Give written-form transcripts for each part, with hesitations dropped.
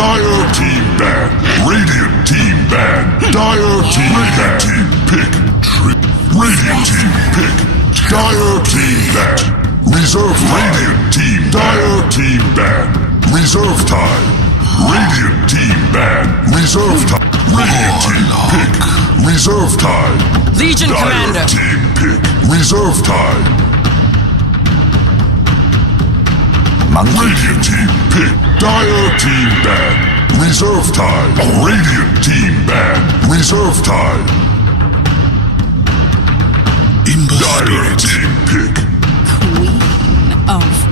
Dire team ban. Radiant team ban. Dire team ban. Team pick. Radiant team pick. Dire team ban. Reserve Radiant team. Dire team ban. Reserve time. Radiant team ban. Reserve time. Radiant team pick. Reserve time. Legion Dire Commander. team pick. Reserve time. Radiant team pick. Dire team ban. Reserve time. Radiant team ban. Reserve time. In the Dire spirit. team pick. Queen of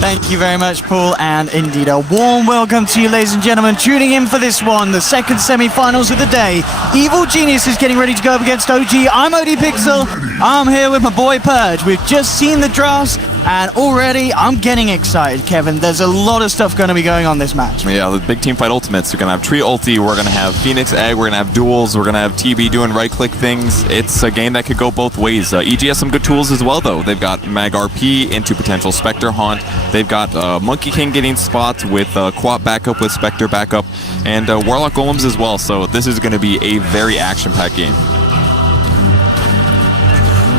Thank you very much, Paul, and indeed a warm welcome to you, ladies and gentlemen, tuning in for this one, the second semi-finals of the day. Evil Genius is getting ready to go up against OG. I'm OD Pixel. I'm here with my boy Purge. We've just seen the drafts, and already I'm getting excited, Kevin. There's a lot of stuff going to be going on this match. Yeah, the big team fight ultimates. We're going to have Tree ulti, we're going to have Phoenix Egg, we're going to have duels, we're going to have TB doing right-click things. It's a game that could go both ways. EG has some good tools as well, though. They've got Mag RP into potential Spectre Haunt. They've got Monkey King getting spots with Quap backup, with Spectre backup, and Warlock Golems as well. So this is going to be a very action-packed game.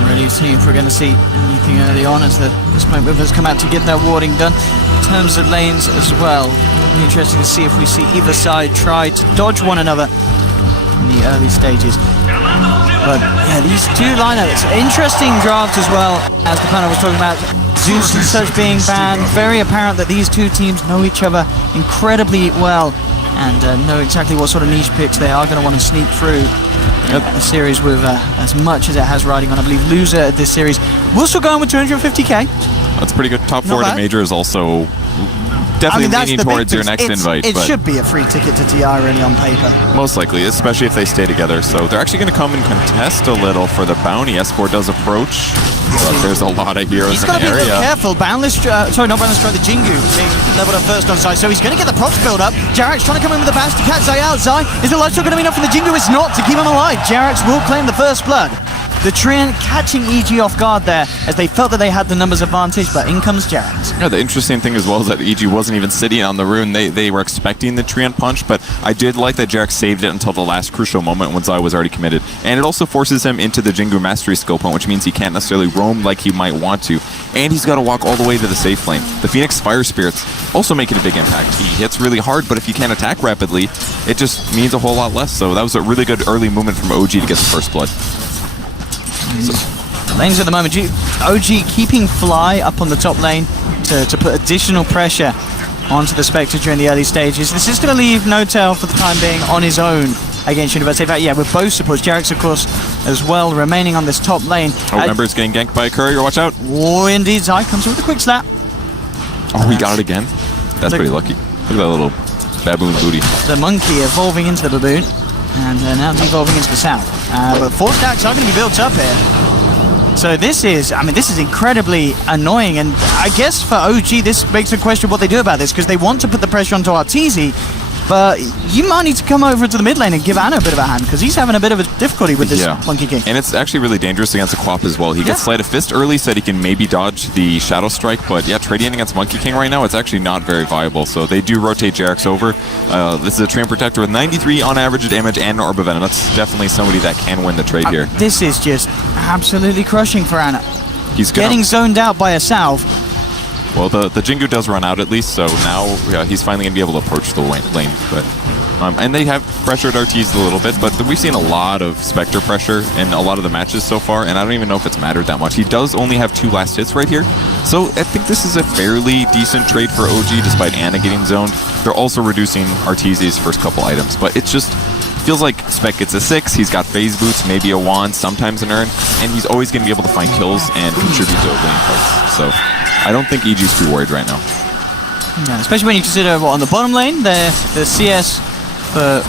Already seeing if we're going to see anything early on as the Smoke Movers come out to get their warding done. In terms of lanes as well, it'll be interesting to see if we see either side try to dodge one another in the early stages. But yeah, these two lineups, interesting draft as well, as the panel was talking about. Zeus and such being banned, very apparent that these two teams know each other incredibly well and know exactly what sort of niche picks they are going to want to sneak through a series with as much as it has riding on. I believe loser of this series will still go on with 250k. That's pretty good. Top Not 4 to bad. Major is also definitely that's leaning the big towards your thing. next invite. It but should be a free ticket to TI really on paper. most likely, especially if they stay together. So they're actually going to come and contest a little for the bounty. S4 does approach. But there's a lot of heroes He's in got the to be a area. little careful. Boundless, sorry, not Boundless Strike, the Jingu being leveled up first on Zai, so he's going to get the procs build up. Jarek's trying to come in with the bash to catch Zai out. Zai, is the life still going to be enough for the Jingu? It's not to keep him alive. Jarek's will claim the first blood. The Treant catching EG off guard there as they felt that they had the numbers advantage, but in comes Jarek's. Yeah, the interesting thing as well is that EG wasn't even sitting on the rune. They were expecting the Treant punch, but I did like that Jarek saved it until the last crucial moment when Zai was already committed. And it also forces him into the Jingu Mastery skill point, which means he can't necessarily roam like he might want to. And he's got to walk all the way to the safe lane. The Phoenix Fire Spirits also making a big impact. He hits really hard, but if you can't attack rapidly, it just means a whole lot less. So that was a really good early movement from OG to get the first blood. Lanes at the moment, OG keeping Fly up on the top lane to put additional pressure onto the Spectre during the early stages. This is going to leave Notel for the time being on his own against University. In fact, yeah, with both supports, Jarek's of course as well remaining on this top lane. Oh, remember, it's getting ganked by a courier, watch out. Oh, indeed, Zai comes with a quick slap. Oh, we got it again. That's pretty lucky. Look at that little baboon booty. The monkey evolving into the baboon, and now devolving into the south. But 4 stacks are going to be built up here. So this is incredibly annoying, and I guess for OG this makes a question what they do about this, because they want to put the pressure onto Arteezy, but you might need to come over to the mid lane and give Anna a bit of a hand, because he's having a bit of a difficulty with this Monkey King. And it's actually really dangerous against a Quap as well. He gets Sleight of Fist early so that he can maybe dodge the Shadow Strike, but yeah, trading against Monkey King right now, it's actually not very viable. So they do rotate Jarek's over. This is a Treant Protector with 93 on average damage and an Orb of Venom. That's definitely somebody that can win the trade here. This is just absolutely crushing for Anna. He's getting zoned out by a salve. Well, the Jingu does run out at least, so now he's finally going to be able to approach the lane. But and they have pressured Arteezy a little bit, but we've seen a lot of Spectre pressure in a lot of the matches so far, and I don't even know if it's mattered that much. He does only have 2 last hits right here, so I think this is a fairly decent trade for OG despite Anna getting zoned. They're also reducing Arteezy's first couple items, but it's just feels like Spec gets a 6, he's got phase boots, maybe a wand, sometimes an urn, and he's always going to be able to find kills and contribute to lane fights. So I don't think EG's too worried right now. Yeah, especially when you consider on the bottom lane, the CS for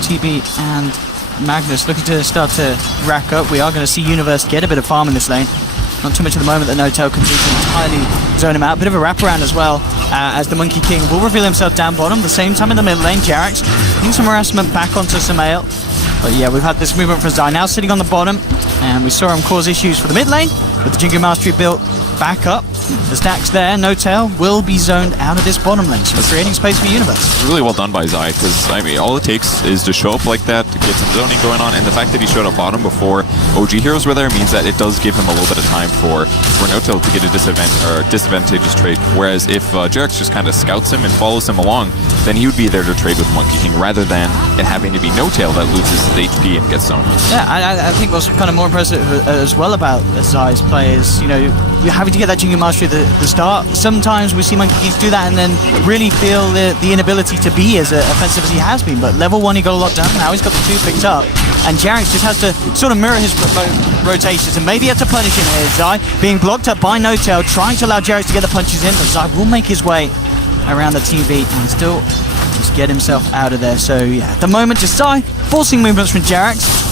TB and Magnus looking to start to rack up. We are going to see Universe get a bit of farm in this lane. Not too much at the moment that Notel can do to entirely zone him out. Bit of a wraparound as well as the Monkey King will reveal himself down bottom. The same time in the mid lane, Jerax putting some harassment back onto Sumail. But yeah, we've had this movement from Zai now sitting on the bottom, and we saw him cause issues for the mid lane, with the Jingu Mastery built back up. The stacks there, No Tail will be zoned out of this bottom lane, so creating space for Universe. Really well done by Zai, because I mean, all it takes is to show up like that, to get some zoning going on, and the fact that he showed up bottom before OG heroes were there means that it does give him a little bit of time for No Tail to get a disadvantageous trade. Whereas if Jerax just kind of scouts him and follows him along, then he would be there to trade with Monkey King, rather than it having to be No Tail that loses his HP and gets zoned. Yeah, I think what's kind of more impressive as well about Zai's play is, you know, you're having to get that Jingu Mastery at the start. Sometimes we see Monkey Kings do that and then really feel the inability to be as offensive as he has been. But level 1 he got a lot done, now he's got the 2 picked up. And Jerax just has to sort of mirror his rotations, and maybe have to punish him here. Zai being blocked up by No Tail, trying to allow Jerax to get the punches in, but Zai will make his way around the TV and still just get himself out of there. So yeah, at the moment just Zai forcing movements from Jerax.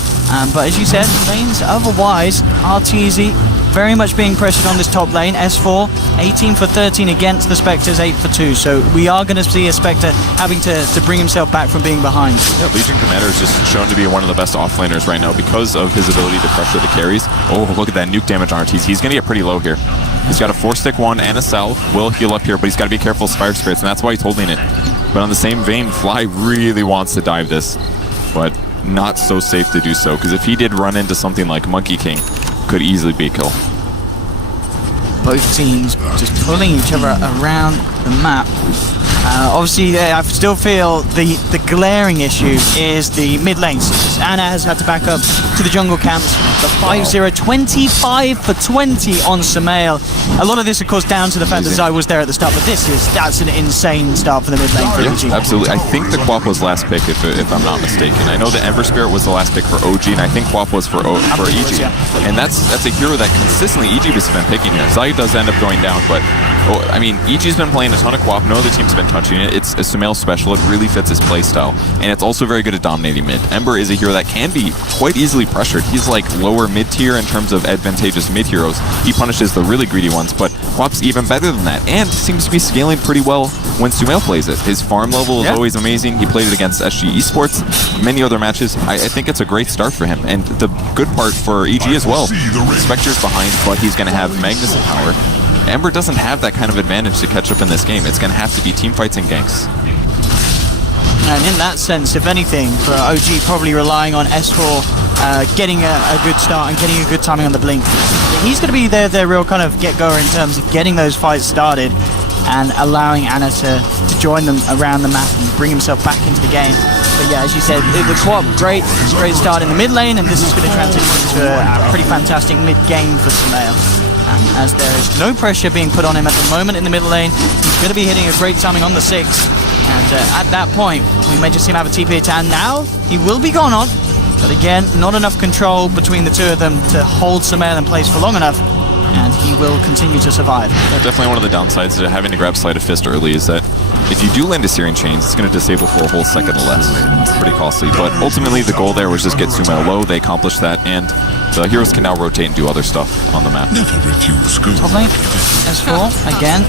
But as you said, lanes otherwise are easy. Very much being pressured on this top lane. S4, 18 for 13 against the Spectres, 8 for 2. So we are going to see a Spectre having to bring himself back from being behind. Yeah, Legion Commander is just shown to be one of the best offlaners right now because of his ability to pressure the carries. Oh, look at that nuke damage on RTs. He's going to get pretty low here. He's got a 4-stick wand and a salve. Will heal up here, but he's got to be careful of Fire Spirits, and that's why he's holding it. But on the same vein, Fly really wants to dive this, but not so safe to do so, because if he did run into something like Monkey King, could easily be a kill. Both teams just pulling each other around the map. Obviously, I still feel the glaring issue is the mid lanes. Anna has had to back up to the jungle camps. The 5-0, 25 for 20 on Sumail. A lot of this, of course, down to the fact that Zai was there at the start, but that's an insane start for the mid lane for EG. Absolutely. I think the Quap was last pick, if I'm not mistaken. I know the Ember Spirit was the last pick for OG, and I think Quap was for EG. And that's a hero that consistently EG has been picking here. Zai does end up going down, but I mean, EG's been playing a ton of Quap. No other team's been touching it. It's a Sumail special. It really fits his playstyle, and it's also very good at dominating mid. Ember is a hero that can be quite easily pressured. He's like lower mid tier in terms of advantageous mid heroes. He punishes the really greedy ones, but Quap's even better than that, and seems to be scaling pretty well when Sumail plays it. His farm level is always amazing. He played it against SG Esports, many other matches. I think it's a great start for him, and the good part for EG as well. Spectre's behind, but he's going to have Magnus and power. Ember doesn't have that kind of advantage to catch up in this game. It's going to have to be team fights and ganks. And in that sense, if anything, for OG probably relying on S4 getting a good start and getting a good timing on the blink. He's going to be their real kind of get-goer in terms of getting those fights started and allowing Anna to join them around the map and bring himself back into the game. But yeah, as you said, the Quap, great start in the mid lane, and this is going to transition into a pretty fantastic mid-game for Sumail. As there is no pressure being put on him at the moment in the middle lane. He's going to be hitting a great timing on the 6. And at that point, we may just see him have a TP attack. Now, he will be gone on. But again, not enough control between the two of them to hold Sumail in place for long enough. And he will continue to survive. Yeah, definitely one of the downsides to having to grab Sleight of Fist early is that if you do land a Searing Chains, it's going to disable for a whole second or less. It's pretty costly. But ultimately, the goal there was just get Sumail low. They accomplished that, and the heroes can now rotate and do other stuff on the map. Never refuse good. Top lane, S4, again,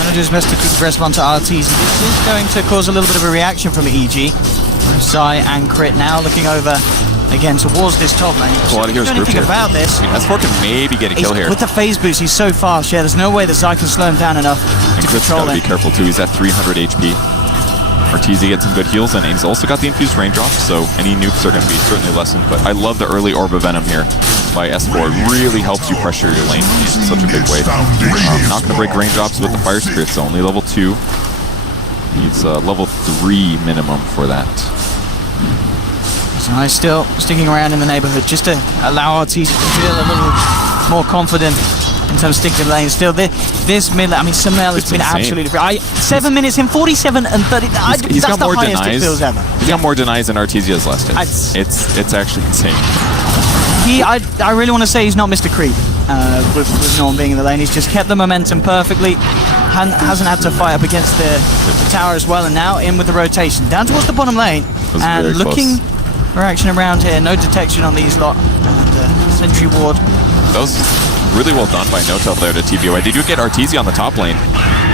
trying to do his best to keep aggressive onto RTs. This is going to cause a little bit of a reaction from EG. Zai and Crit now looking over again towards this top lane. A lot of heroes grouped here. About this. I mean, S4 can maybe get a kill here. With the phase boost, he's so fast. Yeah, there's no way that Zai can slow him down enough to control him. Be careful too. He's at 300 HP. Arteezy gets some good heals, and he's also got the infused raindrops, so any nukes are going to be certainly lessened. But I love the early Orb of Venom here by S4. It really helps you pressure your lane in such a big way. Not going to break raindrops with the Fire Spirits, so only level 2. Needs level 3 minimum for that. So I'm still sticking around in the neighborhood just to allow Arteezy to feel a little more confident in terms of sticking to the lane. Still, this mid, I mean, Sumail has been absolutely free. 7 minutes in, 47 and 30. He's got more highest denies. it feels ever. He's got more denies than Arteezy has last hit. It's actually insane. I really want to say he's not Mr. Creep with Norm being in the lane. He's just kept the momentum perfectly. Hasn't had to fight up against the tower as well, and now in with the rotation down towards the bottom lane and looking for action around here. No detection on these lot, and sentry ward. That was really well done by No Tail there to TP away. They do get Arteezy on the top lane.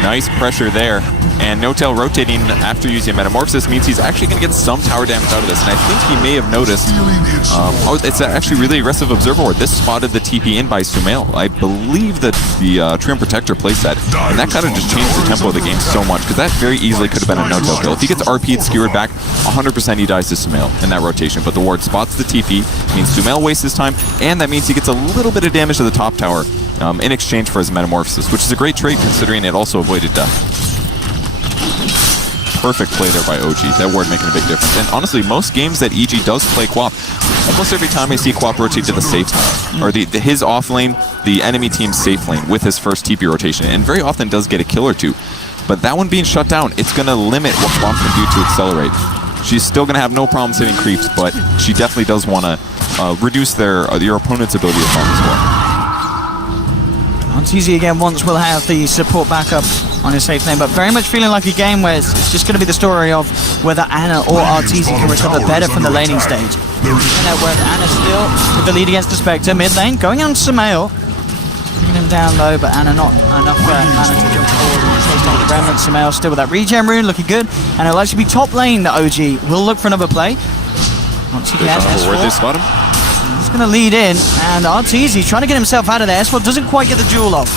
Nice pressure there. And No-Tail rotating after using Metamorphosis means he's actually going to get some tower damage out of this. And I think he may have noticed... oh, it's actually really aggressive Observer Ward. This spotted the TP in by Sumail. I believe that the Treant Protector playset. And that kind of just changed the tempo of the game so much, because that very easily could have been a No-Tail kill. If he gets RP'd, skewered back, 100% he dies to Sumail in that rotation. But the ward spots the TP, means Sumail wastes his time, and that means he gets a little bit of damage to the top tower in exchange for his Metamorphosis, which is a great trade considering it also avoided death. Perfect play there by OG. That ward making a big difference. And honestly, most games that EG does play Quap, almost every time I see Quap rotate to the safe lane, or his off lane, the enemy team's safe lane with his first TP rotation, and very often does get a kill or two. But that one being shut down, it's going to limit what Quap can do to accelerate. She's still going to have no problems hitting creeps, but she definitely does want to reduce your opponent's ability to farm as well. Arteezy again once will have the support backup on his safe lane, but very much feeling like a game where it's just going to be the story of whether Ana or Arteezy can recover better from the laning stage. Where Ana still with the lead against the Spectre, mid lane, going on Sumail, bringing him down low, but Ana not enough mana to jump forward and chase down the Remnant. Sumail still with that regen rune, looking good, and it'll actually be top lane that OG will look for another play. Once he gets where they spot him. He's going to lead in, and Arteezy trying to get himself out of there. S4 doesn't quite get the jewel off.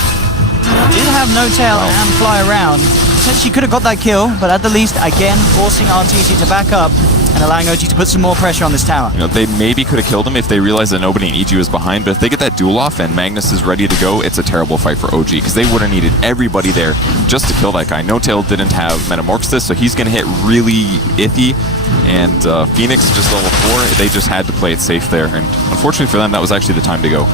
Did have No-Tail and fly around. Potentially could have got that kill, but at the least, again, forcing Arteezy to back up and allowing OG to put some more pressure on this tower. You know, they maybe could have killed him if they realized that nobody in EG was behind, but if they get that duel off and Magnus is ready to go, it's a terrible fight for OG, because they would have needed everybody there just to kill that guy. No-Tail didn't have Metamorphosis, so he's going to hit really iffy, and Phoenix just level 4, they just had to play it safe there, and unfortunately for them, that was actually the time to go.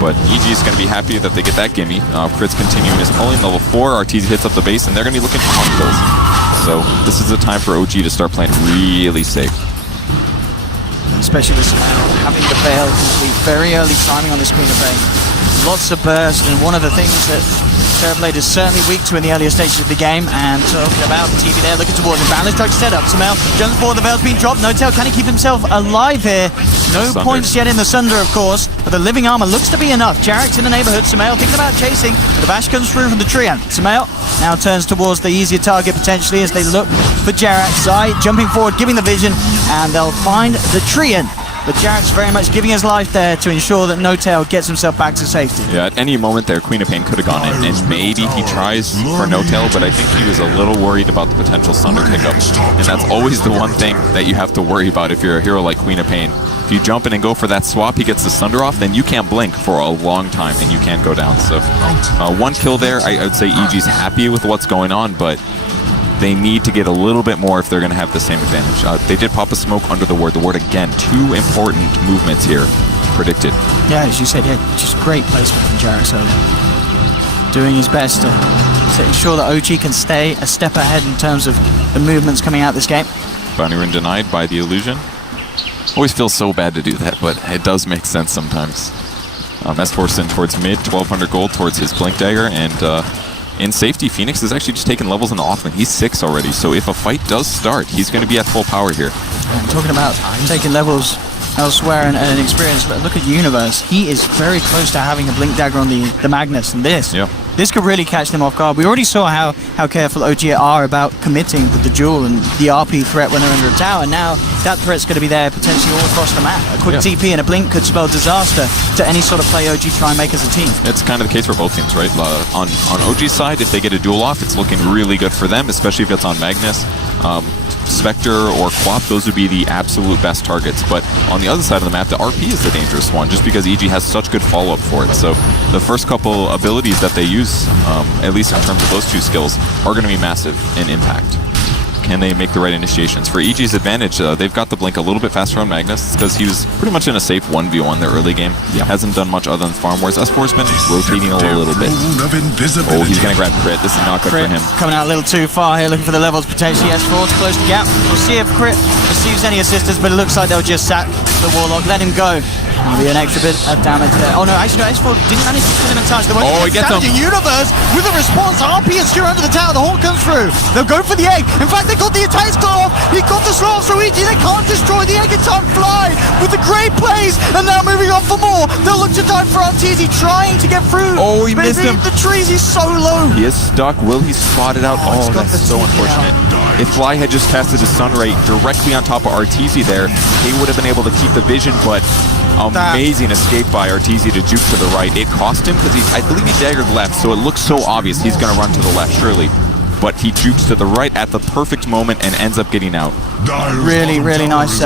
But EG is going to be happy that they get that gimme. Crits continuing his culling, level 4, Arteezy hits up the base, and they're going to be looking for kills. So this is the time for OG to start playing really safe. Especially with having the Veil complete, very early timing on this Queen of Pain. Lots of burst, and one of the things that Terrorblade is certainly weak to in the earlier stages of the game. And talking about the TV there, looking towards him. Balance tries to set up. Sumail jumps forward, the Veil's been dropped. No-Tail, can he keep himself alive here? No points yet in the Sunder, of course, but the living armor looks to be enough. Jarek's in the neighborhood. Sumail thinking about chasing, but the bash comes through from the Treant. Sumail now turns towards the easier target potentially as they look for Jarek. Zai jumping forward, giving the vision, and they'll find the Treant. But Jarek's very much giving his life there to ensure that No-Tail gets himself back to safety. Yeah, at any moment there, Queen of Pain could have gone in, and maybe he tries for No-Tail, but I think he was a little worried about the potential Sunder pickup. And that's always the one thing that you have to worry about if you're a hero like Queen of Pain. If you jump in and go for that swap, he gets the Sunder off, then you can't blink for a long time, and you can't go down. So one kill there, I would say EG's happy with what's going on, but they need to get a little bit more if they're going to have the same advantage. They did pop a smoke under the ward. The ward, again, 2 important movements here predicted. Yeah, as you said, yeah, just great placement from Jarek. So doing his best to ensure that OG can stay a step ahead in terms of the movements coming out this game. Bounty Rune denied by the illusion. Always feels so bad to do that, but it does make sense sometimes. S4 in towards mid, 1200 gold towards his Blink Dagger, and in safety, Phoenix is actually just taking levels in the offlane. He's 6 already, so if a fight does start, he's going to be at full power here. I'm talking about taking levels elsewhere and experience. Look at Universe. He is very close to having a Blink Dagger on the Magnus, and this could really catch them off guard. We already saw how careful OG are about committing with the duel and the RP threat when they're under a tower. Now that threat's going to be there potentially all across the map. A quick TP and a blink could spell disaster to any sort of play OG try and make as a team. It's kind of the case for both teams, right? On OG's side, if they get a duel off, it's looking really good for them, especially if it's on Magnus. Spectre or Quap, those would be the absolute best targets. But on the other side of the map, the RP is the dangerous one, just because EG has such good follow-up for it. So the first couple abilities that they use, at least in terms of those 2 skills, are going to be massive in impact. Can they make the right initiations? For EG's advantage, they've got the blink a little bit faster on Magnus because he was pretty much in a safe 1v1 their early game. Hasn't done much other than farm, whereas S4's been rotating a little bit. Oh, he's going to grab crit. This is not good for him. Coming out a little too far here, looking for the levels potentially. S4 to close the gap. We'll see if Crit receives any assistance, but it looks like they'll just sack the Warlock. Let him go. Gonna be an extra bit of damage there. Oh no, actually no, S4 didn't manage to put him in touch. Oh, he gets him. Universe with a response. RP is still under the tower. The horn comes through. They'll go for the egg. In fact, they got the attacks off. He got the slow off so easy. They can't destroy the egg in time. Fly with the great plays, and now moving on for more. They'll look to dive for Arteezy, trying to get through. Oh, he missed him. The trees, he's so low. He is stuck. Will he spot it out? Oh, that's so unfortunate. If Fly had just casted his Sun Ray directly on top of Arteezy there, he would have been able to keep the vision, but amazing escape by Arteezy to juke to the right. It cost him because I believe he daggered left, so it looks so obvious he's going to run to the left, surely. But he jukes to the right at the perfect moment and ends up getting out. Really, really nice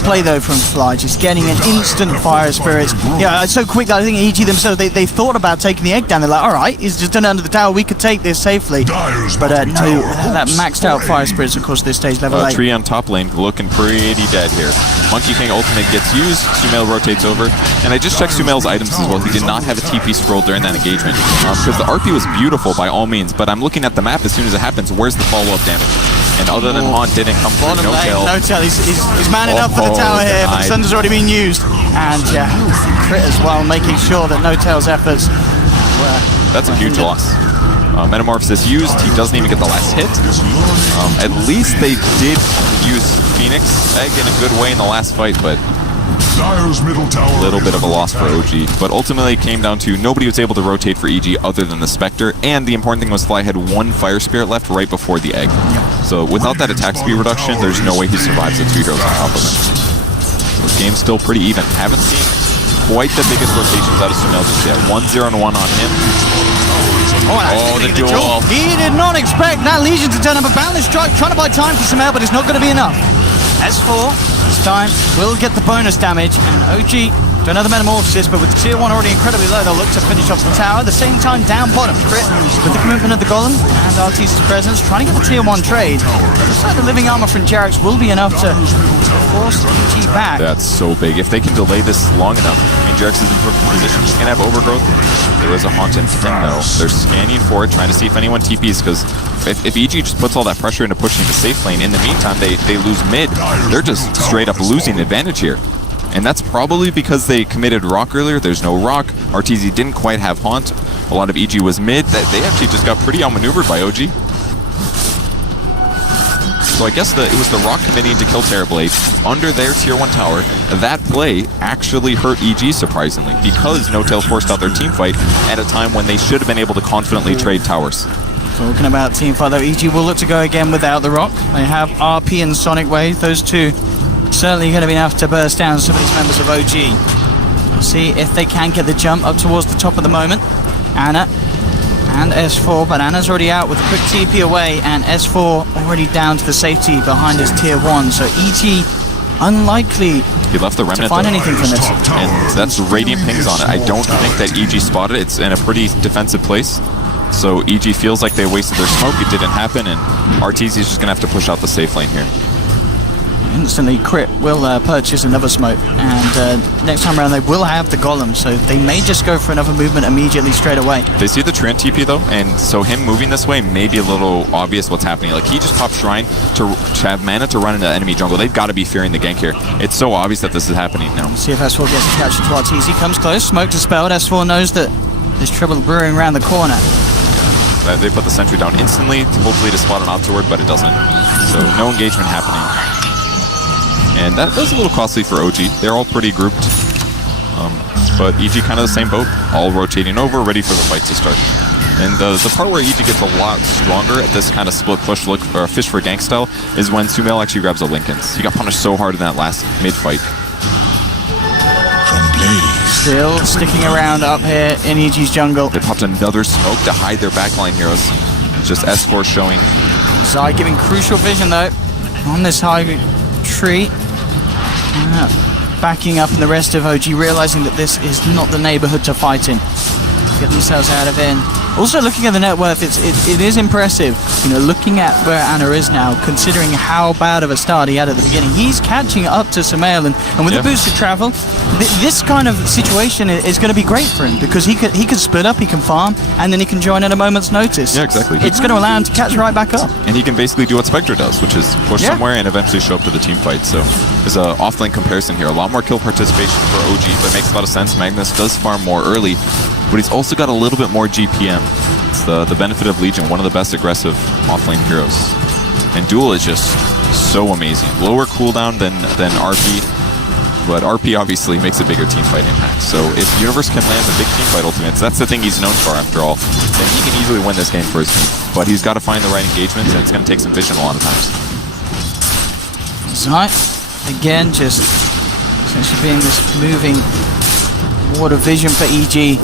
play though from Fly, just getting an instant fire spirits. Yeah, it's so quick that I think EG themselves, they thought about taking the egg down. They're like, alright, he's just done under the tower, we could take this safely. But no, that maxed out fire spirits, of course, this stage level 8. Tree on top lane looking pretty dead here. Monkey King ultimate gets used, Sumail rotates over, and I just checked Sumail's items as well. He did not have a TP scroll during that engagement, because the RP was beautiful by all means, but I'm looking at the map as soon as it happens, where's the follow-up damage? And other than Haunt didn't come through, no kill. No tell, he's manning up for the tower here, but the Sun's already been used. And yeah, crit as well, making sure that No Tail's efforts were... That's a huge loss. Metamorphosis used, he doesn't even get the last hit. At least they did use Phoenix Egg in a good way in the last fight, but a little bit of a loss for OG. But ultimately it came down to nobody was able to rotate for EG other than the Spectre, and the important thing was Fly had one Fire Spirit left right before the Egg. So without that attack speed reduction, there's no way he survives the 2 heroes on top of him. So the game's still pretty even. Haven't seen quite the biggest rotations out of Sumail just yet. 1-0 and 1 on him. Oh, the duel. He did not expect that Legion to turn up a boundless strike, trying to buy time for Sumail, but it's not going to be enough. S4 this time will get the bonus damage, and OG do another Metamorphosis, but with Tier 1 already incredibly low, they'll look to finish off the tower. At the same time, down bottom, Crit with the commitment of the Golem and Arteezy's presence, trying to get the Tier 1 trade. Looks like the living armor from Jerax will be enough to force EG back. That's so big. If they can delay this long enough, I mean, Jerax is in perfect position. He's going to have overgrowth. There is a Haunted thing, though. They're scanning for it, trying to see if anyone TPs, because if EG just puts all that pressure into pushing the safe lane, in the meantime, they lose mid. They're just straight up losing advantage here. And that's probably because they committed Rock earlier. There's no Rock. Arteezy didn't quite have Haunt. A lot of EG was mid. They actually just got pretty outmaneuvered by OG. So I guess it was the Rock committing to kill Terrorblade under their Tier 1 tower. That play actually hurt EG, surprisingly, because No Tail forced out their team fight at a time when they should have been able to confidently trade towers. Talking about team fight, though, EG will look to go again without the Rock. They have RP and Sonic Wave. Those two certainly going to be enough to burst down some of these members of OG. We'll see if they can get the jump up towards the top of the moment. Ana and S4, but Anna's already out with a quick TP away, and S4 already down to the safety behind his Tier 1. So EG unlikely he left the remnant to find anything from this. And that's Radiant Pings on it. I don't think that EG spotted it. It's in a pretty defensive place. So EG feels like they wasted their smoke. It didn't happen, and Arteezy is just going to have to push out the safe lane here. Instantly, Crit will purchase another smoke, and next time around they will have the Golem, so they may just go for another movement immediately straight away. They see the Treant TP though, and so him moving this way may be a little obvious what's happening. Like, he just popped Shrine to have mana to run into enemy jungle. They've got to be fearing the gank here. It's so obvious that this is happening now. See if S4 gets attached to Arteezy. Comes close, smoke dispelled. S4 knows that there's trouble brewing around the corner. They put the sentry down instantly, hopefully to spot an afterward, but it doesn't. So no engagement happening. And that was a little costly for OG. They're all pretty grouped. But EG kind of the same boat, all rotating over, ready for the fight to start. And the part where EG gets a lot stronger at this kind of split push look, or fish for gank style, is when Sumail actually grabs the Linken's. He got punished so hard in that last mid-fight. Still sticking around up here in EG's jungle. They popped another smoke to hide their backline heroes. Just S4 showing. Zai giving crucial vision though on this high tree. Backing up, and the rest of OG realizing that this is not the neighborhood to fight in. Get themselves out of in. Also, looking at the net worth, it is impressive. You know, looking at where Anna is now, considering how bad of a start he had at the beginning, he's catching up to Sumail, and with the boosted travel, this kind of situation is going to be great for him because he could split up, he can farm, and then he can join at a moment's notice. Yeah, exactly. It's going to allow him to catch right back up. And he can basically do what Spectre does, which is push somewhere and eventually show up to the team fight. So there's an off-lane comparison here. A lot more kill participation for OG, but it makes a lot of sense. Magnus does farm more early, but he's also got a little bit more GPM. It's the benefit of Legion, one of the best aggressive off-lane heroes. And Duel is just so amazing. Lower cooldown than RP, but RP obviously makes a bigger team fight impact. So if Universe can land the big team fight ultimates, that's the thing he's known for after all, then he can easily win this game for his team. But he's got to find the right engagements, and it's going to take some vision a lot of times. Right. Again, just essentially being this moving water vision for EG.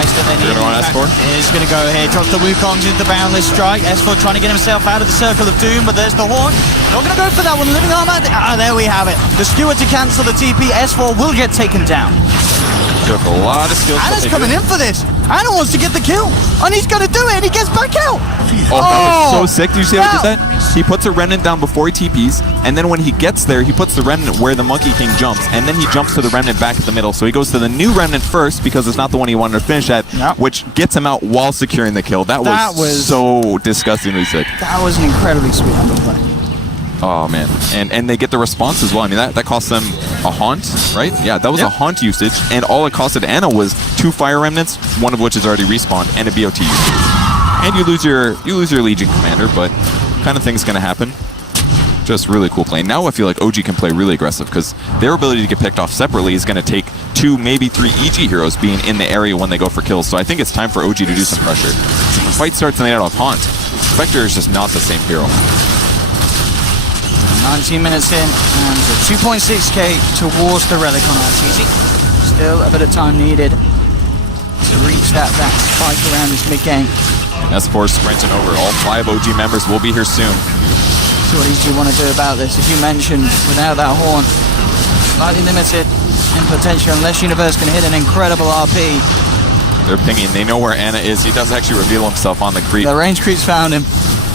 You're going to S4? He's going to go here, drops the Wukongs into the boundless strike. S4 trying to get himself out of the circle of doom, but there's the horn. Not going to go for that one. Living armor. Ah, there we have it. The skewer to cancel the TP. S4 will get taken down. Took a lot of skills. Anna's coming in for this. Anna wants to get the kill, and he's going to do it, and he gets back out. Oh, that was so sick. Did you see how he did that? He puts a Remnant down before he TPs, and then when he gets there, he puts the Remnant where the Monkey King jumps, and then he jumps to the Remnant back at the middle. So he goes to the new Remnant first, because it's not the one he wanted to finish at, which gets him out while securing the kill. That was so disgustingly sick. That was an incredibly sweet underplay. Oh, man. And they get the response as well. I mean, that cost them a haunt, right? Yeah, that was a haunt usage, and all it costed Anna was 2 Fire Remnants, one of which is already respawned, and a BOT usage. And you lose your Legion commander, but kind of thing's going to happen. Just really cool play. Now I feel like OG can play really aggressive, because their ability to get picked off separately is going to take 2, maybe 3 EG heroes being in the area when they go for kills. So I think it's time for OG to do some pressure. If the fight starts and they don't have haunt, Spectre is just not the same hero. 19 minutes in, and 2.6k towards the relic on RTZ. Still a bit of time needed to reach that spike around this mid-game. S4 sprinting over. All 5 OG members will be here soon. So what do you want to do about this? As you mentioned, without that horn, slightly limited in potential, unless Universe can hit an incredible RP. They're pinging. They know where Anna is. He does actually reveal himself on the creep. The range creeps found him.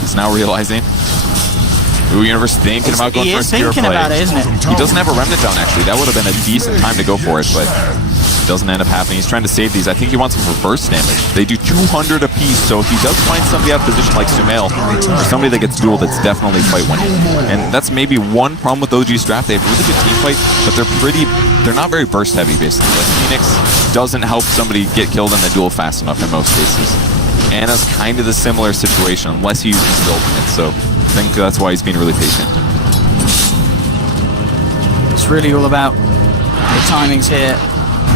He's now realizing. Ooh, Universe thinking about going for a pure play. He is thinking about it, isn't it? He doesn't have a Remnant down, actually. That would have been a decent time to go for it, but it doesn't end up happening. He's trying to save these. I think he wants some reverse damage. They do 200 apiece, so if he does find somebody out of position like Sumail, or somebody that gets dueled, that's definitely fight winning. And that's maybe one problem with OG's draft. They have really good team fight, but they're not very burst heavy, basically. Like Phoenix doesn't help somebody get killed in the duel fast enough in most cases. Anna's kind of the similar situation, unless he uses the ultimate, so I think that's why he's being really patient. It's really all about the timings here.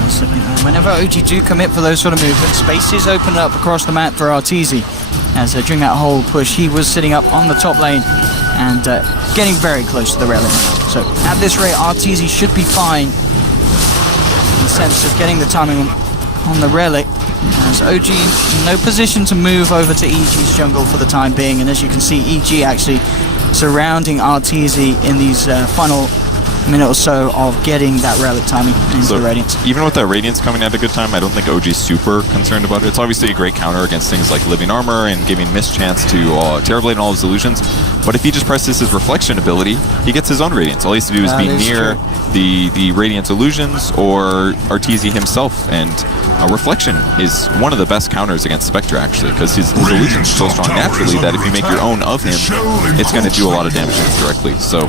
So, whenever OG do commit for those sort of movements, spaces open up across the map for Arteezy. As during that whole push, he was sitting up on the top lane and getting very close to the relic. So at this rate, Arteezy should be fine in the sense of getting the timing on the relic. As OG in no position to move over to EG's jungle for the time being, and as you can see, EG actually surrounding Arteezy in these final minute or so of getting that relic timing into the Radiance. Even with that Radiance coming at a good time, I don't think OG's super concerned about it. It's obviously a great counter against things like Living Armor and giving Mischance to Terrorblade and all his illusions. But if he just presses his Reflection ability, he gets his own Radiance. All he has to do is be near the Radiance illusions or Arteezy himself, and Reflection is one of the best counters against Spectre, actually, because his illusions are so strong naturally that if you make your own of him, it's going to do a lot of damage directly. So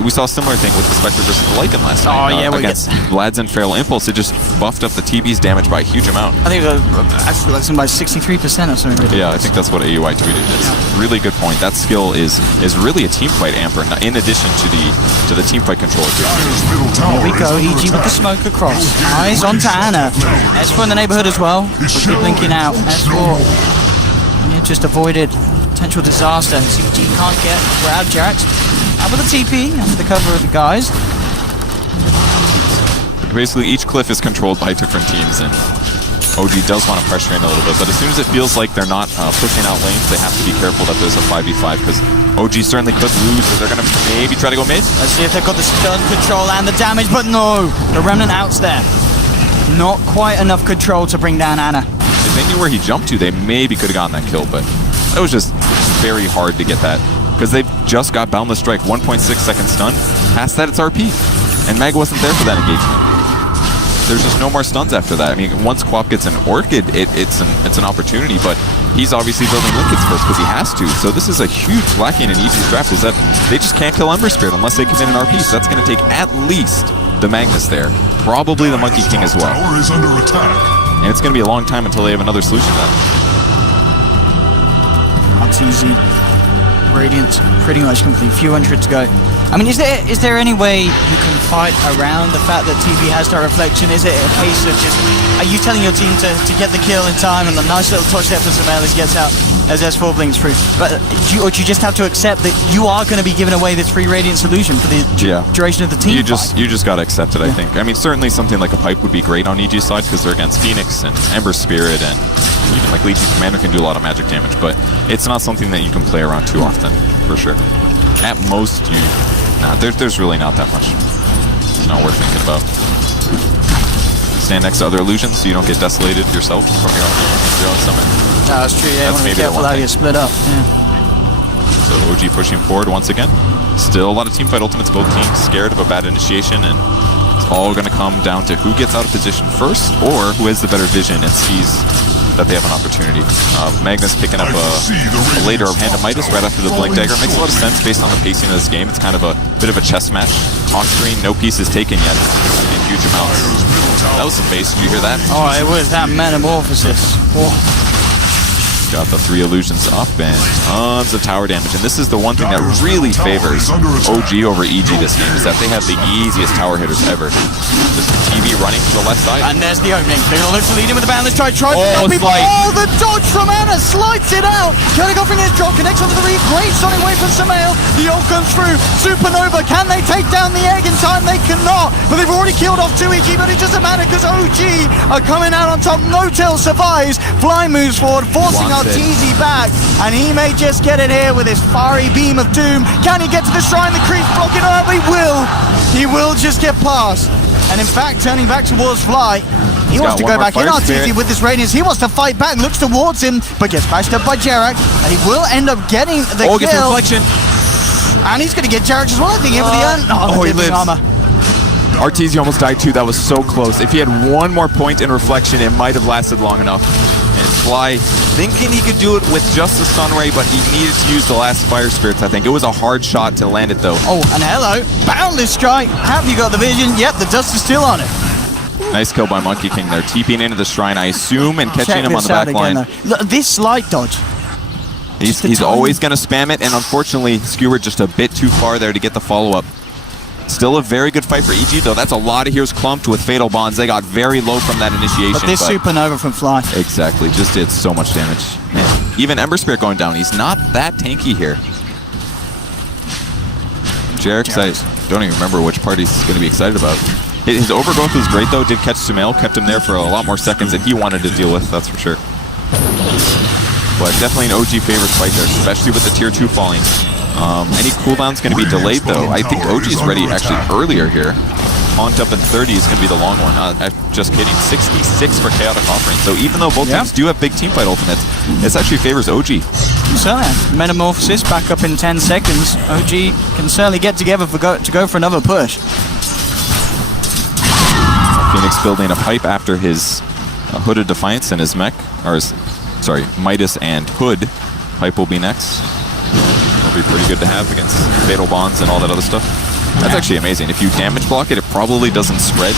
we saw a similar thing with the Spectre versus the Lycan last night against Vlad's and Feral Impulse. It just buffed up the TB's damage by a huge amount. I think it was actually like by 63% or something. Yeah, I think that's what AUI tweeted. It's really good point. That skill is really a team fight amper, in addition to the team fight control. Here we go, EG with the smoke across. Eyes onto Anna. S4 in the neighborhood as well. We'll keep blinking out. S4 just avoided potential disaster. EG can't get Brad Jarrett out with the TP under the cover of the guys. Basically, each cliff is controlled by different teams, and OG does want to pressure in a little bit, but as soon as it feels like they're not pushing out lanes, they have to be careful that there's a 5v5, because OG certainly could lose, but they're going to maybe try to go mid. Let's see if they've got the stun control and the damage, but no! The Remnant out's there. Not quite enough control to bring down Anna. It they knew where he jumped to, they maybe could have gotten that kill, but it was just very hard to get that. Because they've just got Boundless Strike, 1.6 second stun. Past that, it's RP. And Mag wasn't there for that engagement. There's just no more stuns after that. I mean, once Quap gets an Orchid, it's an opportunity, but he's obviously building Linkets first because he has to. So this is a huge lacking in EG's draft, is that they just can't kill Ember Spirit unless they commit an RP. So that's going to take at least the Magnus there. Probably the Monkey King as well. Tower is under attack. And it's going to be a long time until they have another solution to that. That's easy. Radiant's pretty much complete. Few hundred to go. I mean, is there any way you can fight around the fact that TP has that reflection? Is it a case of just, are you telling your team to get the kill in time and a nice little touch there for Sumail as he gets out as S4 blinks through? But or do you just have to accept that you are going to be giving away this free Radiant solution for the duration of the team? You just got to accept it, I think. I mean, certainly something like a pipe would be great on EG's side because they're against Phoenix and Ember Spirit, and even like Legion Commander can do a lot of magic damage, but it's not something that you can play around too often, for sure. At most, there's really not that much. It's not worth thinking about. Stand next to other illusions so you don't get desolated yourself from your own summit. No, that's true, yeah. That's maybe the one how thing. you split up, yeah. So OG pushing forward once again. Still a lot of teamfight ultimates, both teams scared of a bad initiation, and it's all going to come down to who gets out of position first or who has the better vision and sees that they have an opportunity. Magnus picking up a later Hand of Midas right after the Blink Dagger. Makes a lot of sense based on the pacing of this game. It's kind of a bit of a chess match. On screen, no pieces taken yet in huge amounts. That was some base. Did you hear that? Oh, it was that metamorphosis. Oh. Got the 3 illusions up and tons of tower damage. And this is the one thing that really favors OG over EG this game, is that they have the easiest tower hitters ever. Just TV running to the left side. And there's the opening. They're going to look to lead in with the Boundless Strike. Try to Oh, people. slide. Oh, the dodge from Anna slides it out. Kelly offering his drop, connects onto the reef. Great sonic wave from Sumail. The ult comes through. Supernova. Can they take down the egg in time? They cannot. But they've already killed off 2 EG, but it doesn't matter because OG are coming out on top. No-Tail survives. Fly moves forward, forcing Arteezy back, and he may just get it here with his fiery beam of doom. Can he get to the shrine? The creep blocking it up. He will just get past. And in fact, turning back towards Fly, he wants to go back in Arteezy with this radiance. He wants to fight back, looks towards him, but gets bashed up by Jarek, and he will end up getting the kill. Gets the reflection. And he's going to get Jarek as well, I think, here with the he lives. armor. Arteezy almost died too. That was so close. If he had one more point in reflection, it might have lasted long enough. And Fly thinking he could do it with just the stun ray, but he needed to use the last Fire Spirits, I think. It was a hard shot to land it, though. Oh, and hello. Boundless Strike. Have you got the vision? Yep, the dust is still on it. Nice kill by Monkey King there. TPing into the shrine, I assume, and catching him on the back line. Look, this slide dodge. He's always going to spam it, and unfortunately, Skewer just a bit too far there to get the follow-up. Still a very good fight for EG, though. That's a lot of heroes clumped with Fatal Bonds. They got very low from that initiation. But this Supernova from Fly. Exactly. Just did so much damage. Man, even Ember Spirit going down. He's not that tanky here. Jarek's, I don't even remember which part he's going to be excited about. His overgrowth was great, though. Did catch Sumail. Kept him there for a lot more seconds than he wanted to deal with, that's for sure. But definitely an OG favorite fight there, especially with the tier 2 falling. Any cooldown's going to be delayed, though. I think OG is ready actually earlier here. Haunt up in 30 is going to be the long one. Just kidding. 66 for Chaotic Offering. So even though both teams do have big teamfight ultimates, this actually favors OG. So, Metamorphosis back up in 10 seconds. OG can certainly get together to go for another push. Phoenix building a pipe after his Hooded Defiance and his mech. Midas and Hood. Pipe will be next. Be pretty good to have against Fatal Bonds and all that other stuff. That's actually amazing. If you damage block it, it probably doesn't spread.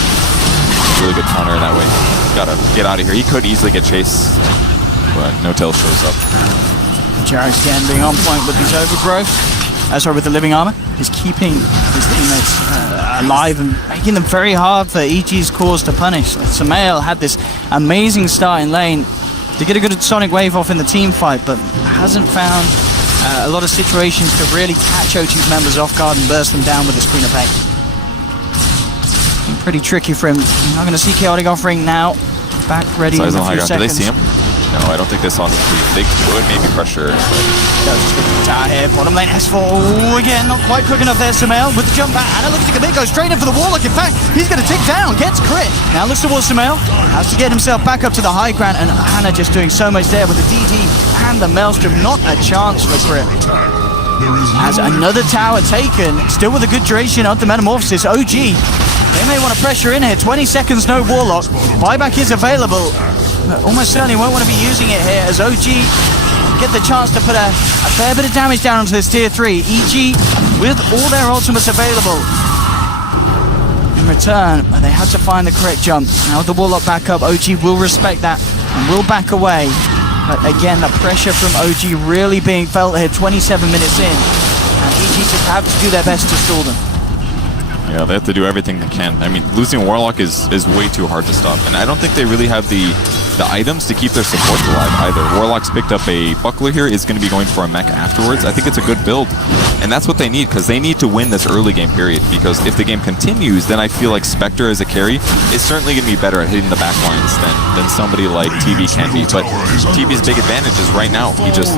Really good counter in that way. Gotta get out of here. He could easily get chased, but No-Tail shows up. Jarek's again being on point with his overgrowth. With the living armor. He's keeping his teammates alive and making them very hard for EG's cause to punish. Sumail had this amazing start in lane to get a good sonic wave off in the team fight, but hasn't found a lot of situations to really catch OG's members off guard and burst them down with his Queen of Pain. Pretty tricky for him. You're not going to see Chaotic Offering now. Back ready in a few seconds. Do they see him? No, I don't think they saw the creep. They could maybe pressure. Does just the tower here. Bottom lane S4 again, not quite quick enough there. Sumail with the jump back. And it looks like a bit goes straight in for the Warlock. In fact, he's going to tick down. Gets crit. Now looks towards Sumail. Has to get himself back up to the high ground. And Hannah just doing so much there with the DD and the Maelstrom. Not a chance for crit. As another tower taken, still with a good duration of the Metamorphosis. OG, they may want to pressure in here. 20 seconds, no Warlock. Buyback is available. But almost certainly won't want to be using it here as OG get the chance to put a fair bit of damage down onto this tier 3. EG with all their ultimates available. In return, they had to find the correct jump. Now with the Warlock back up, OG will respect that and will back away. But again, the pressure from OG really being felt here 27 minutes in. And EG just have to do their best to stall them. Yeah, they have to do everything they can. I mean, losing Warlock is way too hard to stop. And I don't think they really have the items to keep their supports alive either. Warlock's picked up a buckler here, is going to be going for a mech afterwards. I think it's a good build. And that's what they need, because they need to win this early game period. Because if the game continues, then I feel like Spectre as a carry is certainly going to be better at hitting the back lines than somebody like TV can be. But TV's big advantage is right now. He just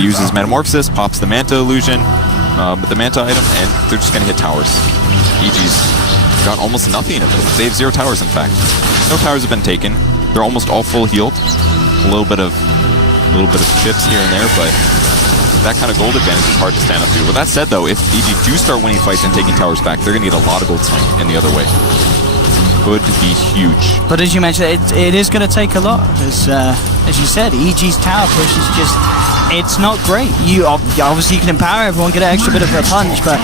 uses Metamorphosis, pops the Manta illusion, the Manta item, and they're just going to hit towers. EG's got almost nothing of it. They have 0 towers, in fact. No towers have been taken. They're almost all full healed. A little bit of chips here and there, but that kind of gold advantage is hard to stand up to. With that said, though, if EG do start winning fights and taking towers back, they're going to get a lot of gold time in the other way. Could be huge. But as you mentioned, it is going to take a lot. As you said, EG's tower push is just... It's not great. You obviously can empower everyone, get an extra bit of a punch, but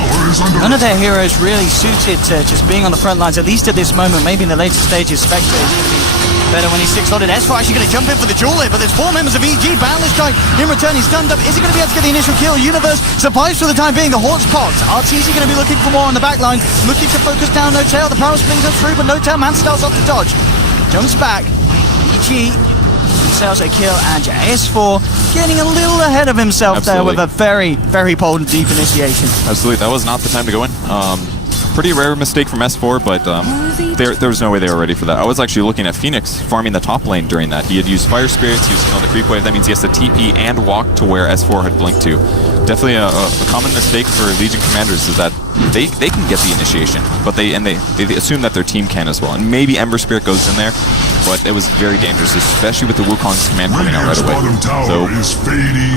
none of their heroes really suited to just being on the front lines, at least at this moment. Maybe in the later stages, Spectre is going to be better when he's 6-slotted. S4 actually going to jump in for the duel here, but there's 4 members of EG. Boundless guy in return, he's stunned up. Is he going to be able to get the initial kill? Universe survives for the time being. The Haunts pops. RTZ going to be looking for more on the back line, looking to focus down No Tail. The power spin goes through, but No Tail man starts off to dodge. Jumps back. EG sells a kill, and S4 getting a little ahead of himself. Absolutely. There with a very, very potent deep initiation. Absolutely, that was not the time to go in. Pretty rare mistake from S4, but there was no way they were ready for that. I was actually looking at Phoenix farming the top lane during that. He had used Fire Spirits, he was on the creep wave. That means he has to TP and walk to where S4 had blinked to. Definitely a common mistake for Legion commanders is that they can get the initiation, but they assume that their team can as well. And maybe Ember Spirit goes in there, but it was very dangerous, especially with the Wukong's command coming out right away. So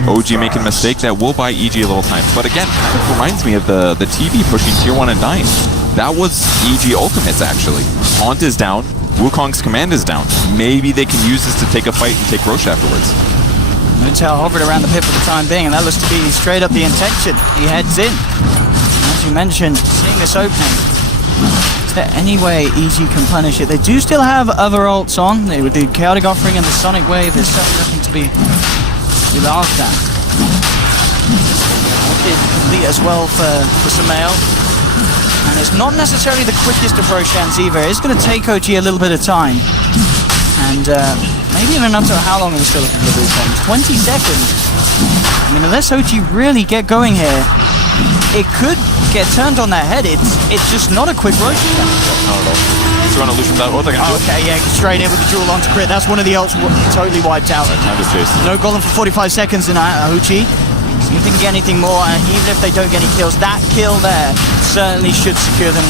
OG making a mistake that will buy EG a little time. But again, kind of reminds me of the TV pushing tier 1 and 9. That was EG ultimates actually. Haunt is down, Wukong's command is down. Maybe they can use this to take a fight and take Roche afterwards. No Tail hovered around the pit for the time being, and that looks to be straight up the intention. He heads in. As you mentioned, seeing this opening, is there any way EG can punish it? They do still have other ults on. They would do Chaotic Offering and the Sonic Wave. There's certainly nothing to be laughed at. Wicked complete as well for Sumail. And it's not necessarily the quickest of Roshans either. It's going to take OG a little bit of time. And maybe even up to how long are we still looking for these ones? 20 seconds. I mean, unless OG really get going here, it could get turned on their head. It's just not a quick Roshan. Not at all. He's throwing illusions out. Oh, they're going to do it. Okay, yeah, straight in with the duel onto crit. That's one of the ults totally wiped out. Time to chase. No golem for 45 seconds in OG. See if they can get anything more, and even if they don't get any kills, that kill there certainly should secure them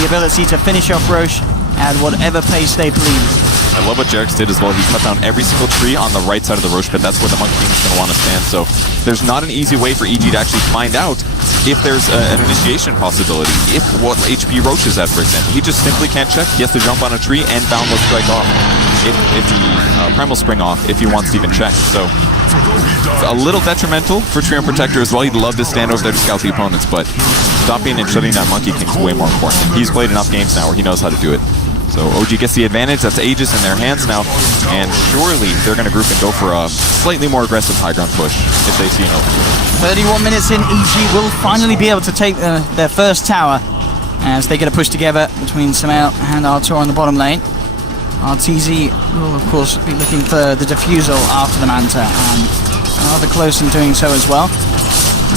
the ability to finish off Roche at whatever pace they please. I love what Jarex did as well. He cut down every single tree on the right side of the Roche pit. That's where the Monkey King's going to want to stand. So there's not an easy way for EG to actually find out if there's an initiation possibility, if what HP Roche is at, for example. He just simply can't check. He has to jump on a tree and Boundless Strike off. If the Primal Spring off, if he wants to even check. So it's a little detrimental for Trio Protector as well. He'd love to stand over there to scout the opponents, but stopping and shutting down Monkey King is way more important. He's played enough games now where he knows how to do it. So OG gets the advantage. That's Aegis in their hands now, and surely they're going to group and go for a slightly more aggressive high ground push if they see an opening. 31 minutes in, EG will finally be able to take their first tower as they get a push together between Sumail and Artur on the bottom lane. RTZ will, of course, be looking for the defusal after the Manta, and rather close in doing so as well.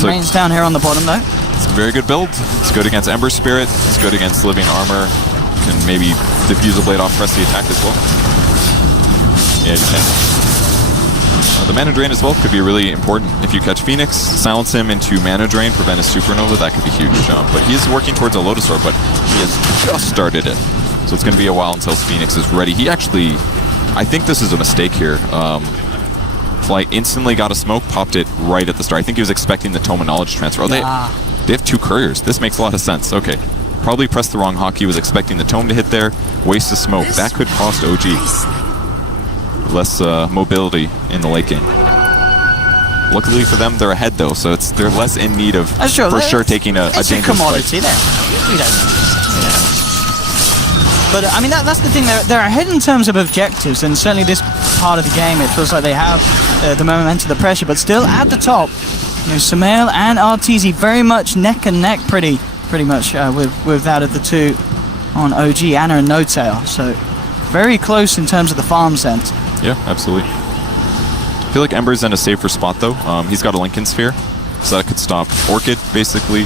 Remains down here on the bottom, though. It's a very good build. It's good against Ember Spirit. It's good against Living Armor. Can maybe diffuse a blade off, press the attack as well. Yeah, you can. The Mana Drain as well could be really important. If you catch Phoenix, silence him into Mana Drain, prevent a Supernova, that could be huge. But he is working towards a Lotus Orb, but he has just started it. So it's going to be a while until Phoenix is ready. He actually, I think this is a mistake here. Flight instantly got a smoke, popped it right at the start. I think he was expecting the Tome of Knowledge transfer. Oh, they have 2 couriers. This makes a lot of sense. Okay. Probably pressed the wrong hawk. He was expecting the Tome to hit there. Waste of smoke. That could cost OG. Less mobility in the late game. Luckily for them, they're ahead though, so they're less in need of, for sure, taking a dangerous fight. It's a commodity there. We don't... But I mean, that's the thing. They're ahead in terms of objectives, and certainly this part of the game, it feels like they have the momentum, the pressure. But still, at the top, you know, Sumail and Arteezy very much neck and neck, pretty much with that of the two on OG, Ana and No Tail. So very close in terms of the farm sense. Yeah, absolutely. I feel like Ember's in a safer spot though. He's got a Lincoln Sphere, so that could stop Orchid. Basically,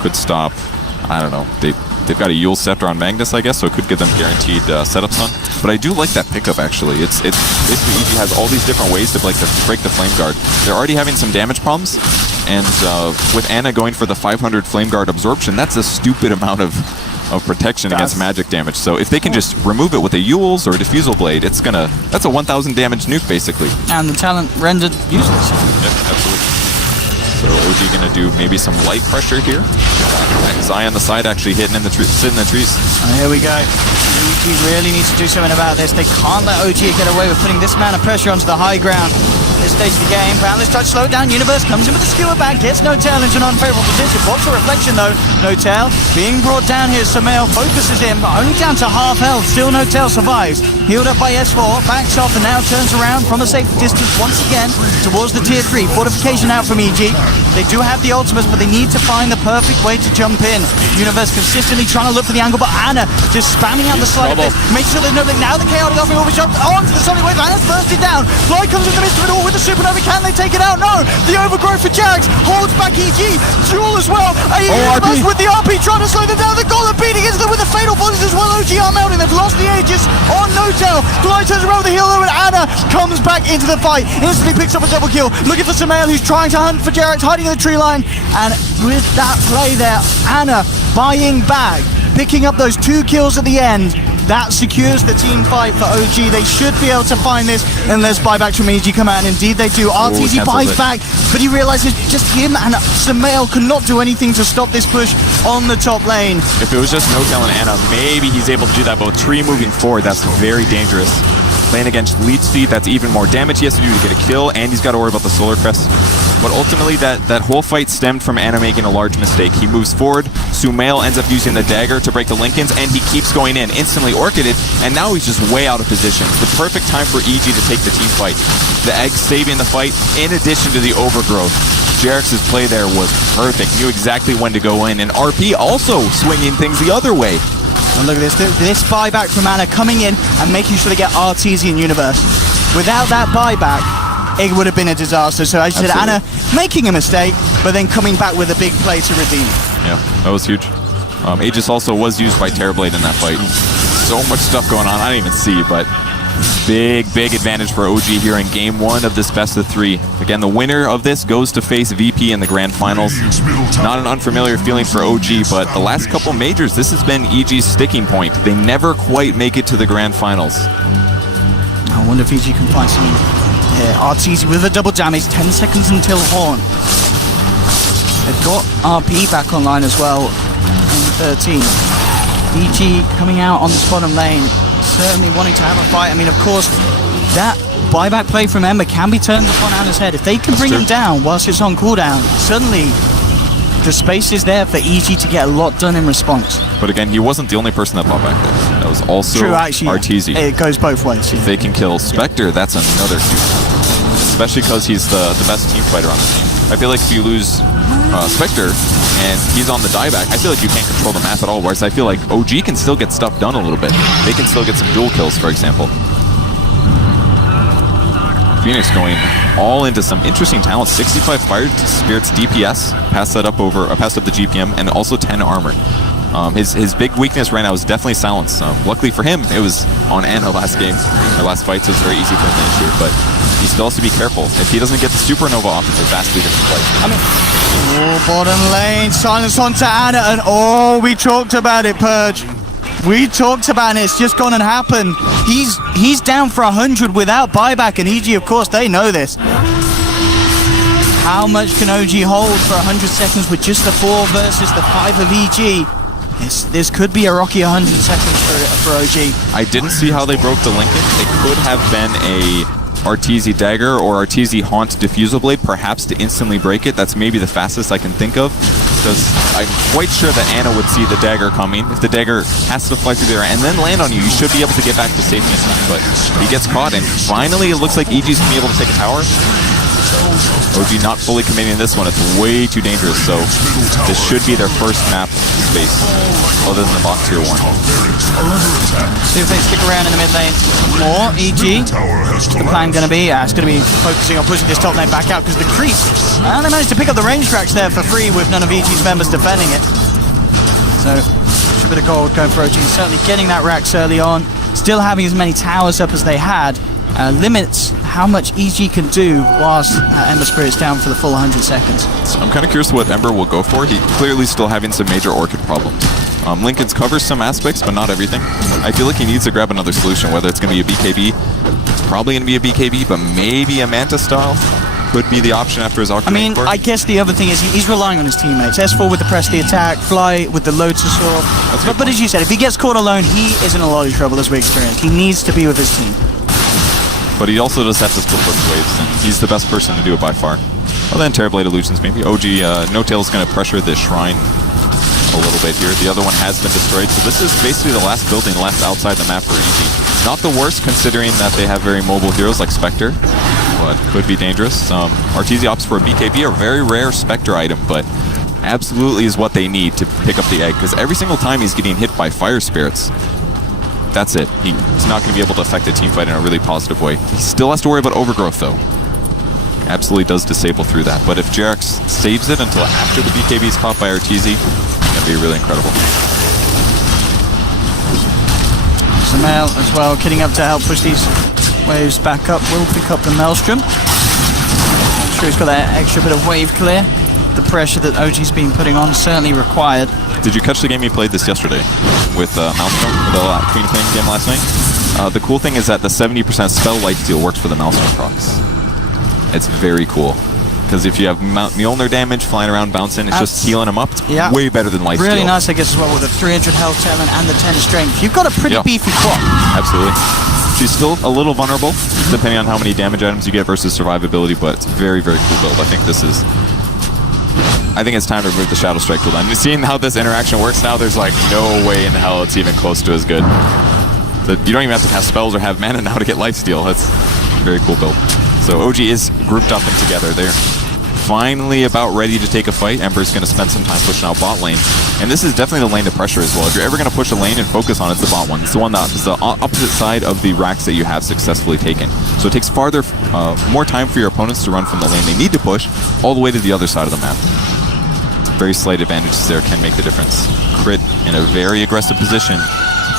could stop. I don't know. They've got a Yule Scepter on Magnus, I guess, so it could give them guaranteed setups on. But I do like that pickup, actually. It's basically EG has all these different ways to break the Flame Guard. They're already having some damage problems, and with Ana going for the 500 Flame Guard absorption, that's a stupid amount of protection against magic damage. So if they can just remove it with a Yule's or a Diffusal Blade, that's a 1,000 damage nuke, basically. And the talent rendered useless. Yep, absolutely. So OG gonna do maybe some light pressure here. Zai on the side actually sitting in the trees. Oh, here we go. OG really needs to do something about this. They can't let OG get away with putting this amount of pressure onto the high ground. This stage of the game, Boundless Touch slowed down. Universe comes in with a skewer back, gets No Tail into an unfavorable position. Blocks a reflection though. No Tail being brought down here. Sumail focuses in, but only down to half health. Still No Tail survives. Healed up by S4, backs off and now turns around from a safe distance once again towards the tier 3. Fortification out from EG. They do have the ultimates, but they need to find the perfect way to jump in. Universe consistently trying to look for the angle, but Ana just spamming out the slide of this. Make sure there's nobody. Now the chaotic offering will be jumped onto the Sonic Wave. Ana's bursted down. Fly comes in the midst of it all with the Supernova. Can they take it out? No! The overgrowth for Jax holds back EG. Duel as well. Universe with the RP trying to slow them down. The Golem beating into them with the fatal bodies as well. OG are melting. They've lost the Aegis on No Tail. Glide turns around with the heal though, and Ana comes back into the fight. Instantly picks up a double kill. Looking for Sumail, who's trying to hunt for Jax, hiding in the tree line. And with that play there, Ana buying back, picking up those 2 kills at the end. That secures the team fight for OG. They should be able to find this unless buybacks from EG come out, and indeed they do. Arteezy buys back, but he realizes just him and Sumail cannot do anything to stop this push on the top lane. If it was just No Tail and Ana, maybe he's able to do that, but with Tree moving forward, that's very dangerous. Playing against Leech Seed, that's even more damage he has to do to get a kill, and he's got to worry about the Solar Crest. But ultimately, that whole fight stemmed from Ana making a large mistake. He moves forward, Sumail ends up using the dagger to break the Lincolns, and he keeps going in, instantly orchided, and now he's just way out of position. The perfect time for EG to take the team fight. The egg saving the fight, in addition to the overgrowth. Jerax's play there was perfect, knew exactly when to go in, and RP also swinging things the other way. And look at this buyback from Ana coming in and making sure they get Arteezy in Universe. Without that buyback, it would have been a disaster. So as you said, Ana making a mistake, but then coming back with a big play to redeem it. Yeah, that was huge. Aegis also was used by Terrorblade in that fight. So much stuff going on, I didn't even see, but big advantage for OG here in game 1 of this best of 3. Again, the winner of this goes to face VP in the grand finals. Not an unfamiliar feeling for OG, but the last couple majors, this has been EG's sticking point. They never quite make it to the grand finals. I wonder if EG can find something here. Arteezy with a double damage, 10 seconds until Horn. They've got RP back online as well in 13. EG coming out on this bottom lane, certainly wanting to have a fight. I mean, of course, that buyback play from Ember can be turned upon Ana's head. If they can bring him down whilst it's on cooldown, suddenly the space is there for EG to get a lot done in response. But again, he wasn't the only person that bought back there. That was also Arteezy. It goes both ways. If they can kill Spectre, that's another huge, especially because he's the best team fighter on the team. I feel like if you lose Spectre and he's on the dieback, I feel like you can't control the map at all, whereas I feel like OG can still get stuff done a little bit. They can still get some dual kills, for example. Phoenix going all into some interesting talent. 65 Fire Spirits DPS, passed up the GPM, and also 10 armor. His big weakness right now is definitely silence. Luckily for him, it was on Ana last game, or last fight, so it's very easy for him to ensure. But he still has to be careful. If he doesn't get the supernova off, it's a vastly different fight. I mean, bottom lane, silence onto Ana, and we talked about it, Purge. We talked about it, it's just gone and happened. He's down for 100 without buyback, and EG, of course, they know this. How much can OG hold for 100 seconds with just the 4 versus the 5 of EG? This could be a rocky 100 seconds for OG. I didn't see how they broke the Lincoln. It could have been a Arteezy Dagger or Arteezy Haunt Diffusal Blade, perhaps to instantly break it. That's maybe the fastest I can think of, because I'm quite sure that Ana would see the dagger coming. If the dagger has to fly through there and then land on you, you should be able to get back to safety in time. But he gets caught, and finally it looks like EG's going to be able to take a tower. OG not fully committing this one. It's way too dangerous, so this should be their first map space, other than the box tier 1. See if they stick around in the mid lane more. EG, what's the plan going to be? It's going to be focusing on pushing this top lane back out because the creep. And they managed to pick up the range tracks there for free with none of EG's members defending it. So, a bit of gold going for OG. Certainly getting that Rax early on. Still having as many towers up as they had. Limits how much EG can do whilst Ember Spirit's down for the full 100 seconds. I'm kind of curious what Ember will go for. He's clearly still having some major Orchid problems. Lincoln's covers some aspects, but not everything. I feel like he needs to grab another solution, whether it's going to be a BKB. It's probably going to be a BKB, but maybe a Manta style could be the option after his Octane. I mean, I guess the other thing is he's relying on his teammates. S4 with the press the attack, Fly with the Lotus Orb. But as you said, if he gets caught alone, he is in a lot of trouble, as we experienced. He needs to be with his team. But he also does have to split those waves, and he's the best person to do it by far. Well, then Terrorblade Illusions, maybe. OG, No-Tail is going to pressure the Shrine a little bit here. The other one has been destroyed, so this is basically the last building left outside the map for EG. Not the worst, considering that they have very mobile heroes like Spectre, but could be dangerous. Arteezy opts for a BKB, a very rare Spectre item, but absolutely is what they need to pick up the egg, because every single time he's getting hit by Fire Spirits, that's it. He's not going to be able to affect a team fight in a really positive way. He still has to worry about Overgrowth, though. Absolutely does disable through that. But if Jerax saves it until after the BKB is caught by Arteezy, that'd be really incredible. Sumail as well, getting up to help push these waves back up. Will pick up the Maelstrom. I'm sure he's got that extra bit of wave clear. The pressure that OG's been putting on certainly required. Did you catch the game you played this yesterday with Maelstrom, the Queen of Pain game last night? The cool thing is that the 70% spell lifesteal works for the Maelstrom procs. It's very cool. Because if you have Mjolnir damage flying around bouncing, it's just healing them up. It's way better than lifesteal. Really nice, I guess, as well, with the 300 health talent and the 10 strength. You've got a pretty beefy quad. Absolutely. She's still a little vulnerable, depending on how many damage items you get versus survivability, but it's very, very cool build. I think it's time to remove the Shadow Strike cooldown. And seeing how this interaction works now, there's like no way in hell it's even close to as good. You don't even have to cast spells or have mana now to get lifesteal. That's a very cool build. So OG is grouped up and together. They're finally about ready to take a fight. Ember's going to spend some time pushing out bot lane. And this is definitely the lane to pressure as well. If you're ever going to push a lane and focus on it, it's the bot one. It's the one that's the opposite side of the racks that you have successfully taken. So it takes more time for your opponents to run from the lane they need to push all the way to the other side of the map. Very slight advantages there can make the difference. Crit in a very aggressive position.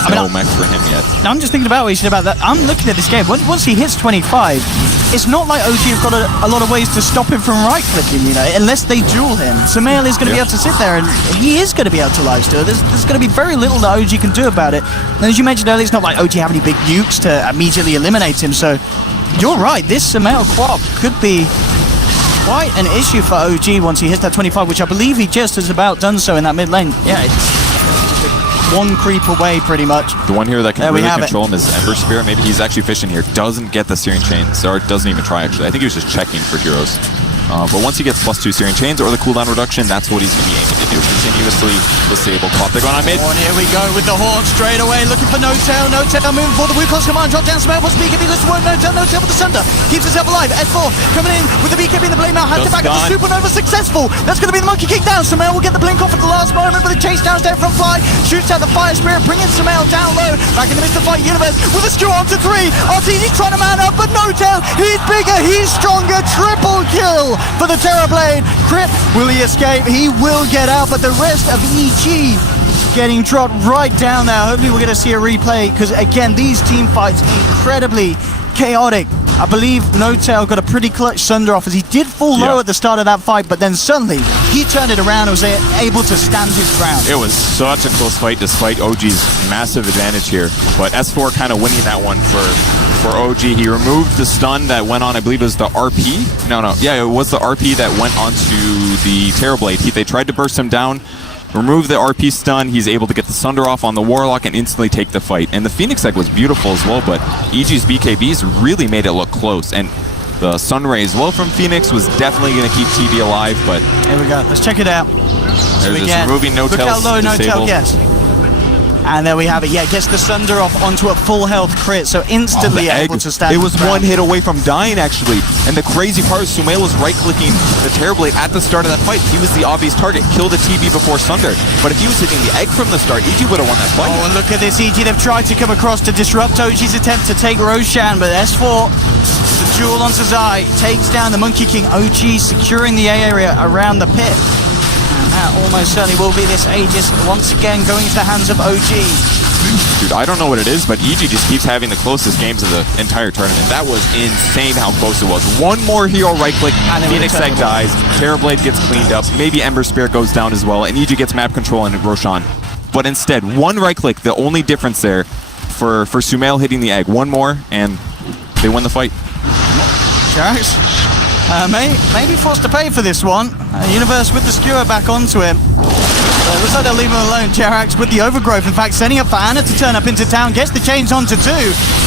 No mech for him yet. Now I'm just thinking about what you said about that. I'm looking at this game. Once he hits 25, it's not like OG have got a lot of ways to stop him from right-clicking, you know, unless they duel him. Sumail is going to be able to sit there, and he is going to be able to lifesteal. There's going to be very little that OG can do about it. And as you mentioned earlier, it's not like OG have any big nukes to immediately eliminate him, so you're right. This Sumail quad could be quite an issue for OG once he hits that 25, which I believe he just has about done so in that mid lane. Yeah, it's one creep away pretty much. The one here that can really control him is Ember Spirit. Maybe he's actually fishing here. Doesn't get the Searing Chain. Zard doesn't even try, actually. I think he was just checking for heroes. But once he gets +2 Searing Chains or the cooldown reduction, that's what he's going to be aiming to do. Continuously disable Cloth. They're going on mid. Oh, and here we go with the Hawk straight away, looking for No-Tail. No-Tail moving for the Wukong's command. Drop down Sumail. What's BKB? Listen to word. No-Tail. No-Tail with the Sunder. Keeps himself alive. S4 coming in with the BKB in the blade now. Has to back up the Supernova. Successful. That's going to be the monkey kick down. Sumail will get the blink off at the last moment, but the chase down there from Fly. Shoots out the Fire Spirit, bringing Sumail down low. Back in the midst of the fight. Universe with a stew on to 3. Arteezy trying to man up, but No-Tail. He's bigger. He's stronger. Triple kill for the Terrorblade. Crit, will he escape? He will get out, but the rest of EG getting dropped right down there. Hopefully we're going to see a replay, because again, these team fights incredibly chaotic. I believe No-Tail got a pretty clutch Sunder off, as he did fall low at the start of that fight, but then suddenly he turned it around and was able to stand his ground. It was such a close fight despite OG's massive advantage here, but S4 kind of winning that one for OG. He removed the stun that went on, I believe it was the RP? Yeah, it was the RP that went onto the Terrorblade. They tried to burst him down, remove the RP stun, he's able to get the Sunder off on the Warlock and instantly take the fight. And the Phoenix Egg was beautiful as well, but EG's BKBs really made it look close. And the Sunray as well from Phoenix was definitely going to keep TB alive, but... Here we go, let's check it out. There's just removing Look how No-Tail's low No-Tail disabled. gets. And there we have it. Yeah, gets the Sunder off onto a full health crit, so instantly able to stand. It was his ground. one hit away from dying, actually. And the crazy part is Sumail was right-clicking the Terrorblade at the start of that fight. He was the obvious target. Killed the TB before Sunder. But if he was hitting the egg from the start, EG would have won that fight. Oh, and look at this. EG, they've tried to come across to disrupt OG's attempt to take Roshan, but S4, the duel onto Zai, takes down the Monkey King. OG securing the A area around the pit. And that almost certainly will be this Aegis once again going into the hands of OG. Dude, I don't know what it is, but EG just keeps having the closest games of the entire tournament. That was insane how close it was. One more hero right-click, Phoenix Egg dies, Terrorblade gets cleaned up, maybe Ember Spirit goes down as well, and EG gets map control and Roshan. But instead, one right-click, the only difference there for Sumail hitting the egg. One more, and they win the fight. Jarax may be forced to pay for this one. Universe with the skewer back onto him. Looks like they'll leave him alone. Jarax with the overgrowth, in fact, setting up for Anna to turn up into town, gets the chains onto 2.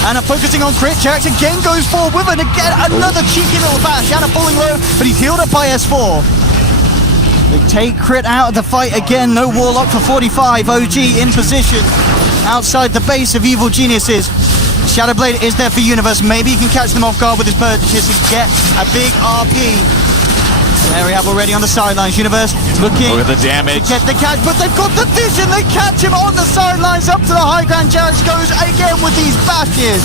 Anna focusing on crit. Jarax again goes forward with it. Again, another cheeky little bash. Anna falling low, but he's healed up by S4. They take crit out of the fight again. No Warlock for 45. OG in position outside the base of Evil Geniuses. Shadowblade is there for Universe. Maybe he can catch them off guard with his purchase and get a big RP. There we have already on the sidelines. Universe looking. Look at the damage. To get the catch, but they've got the vision. They catch him on the sidelines up to the high ground. Jarax goes again with these bashes.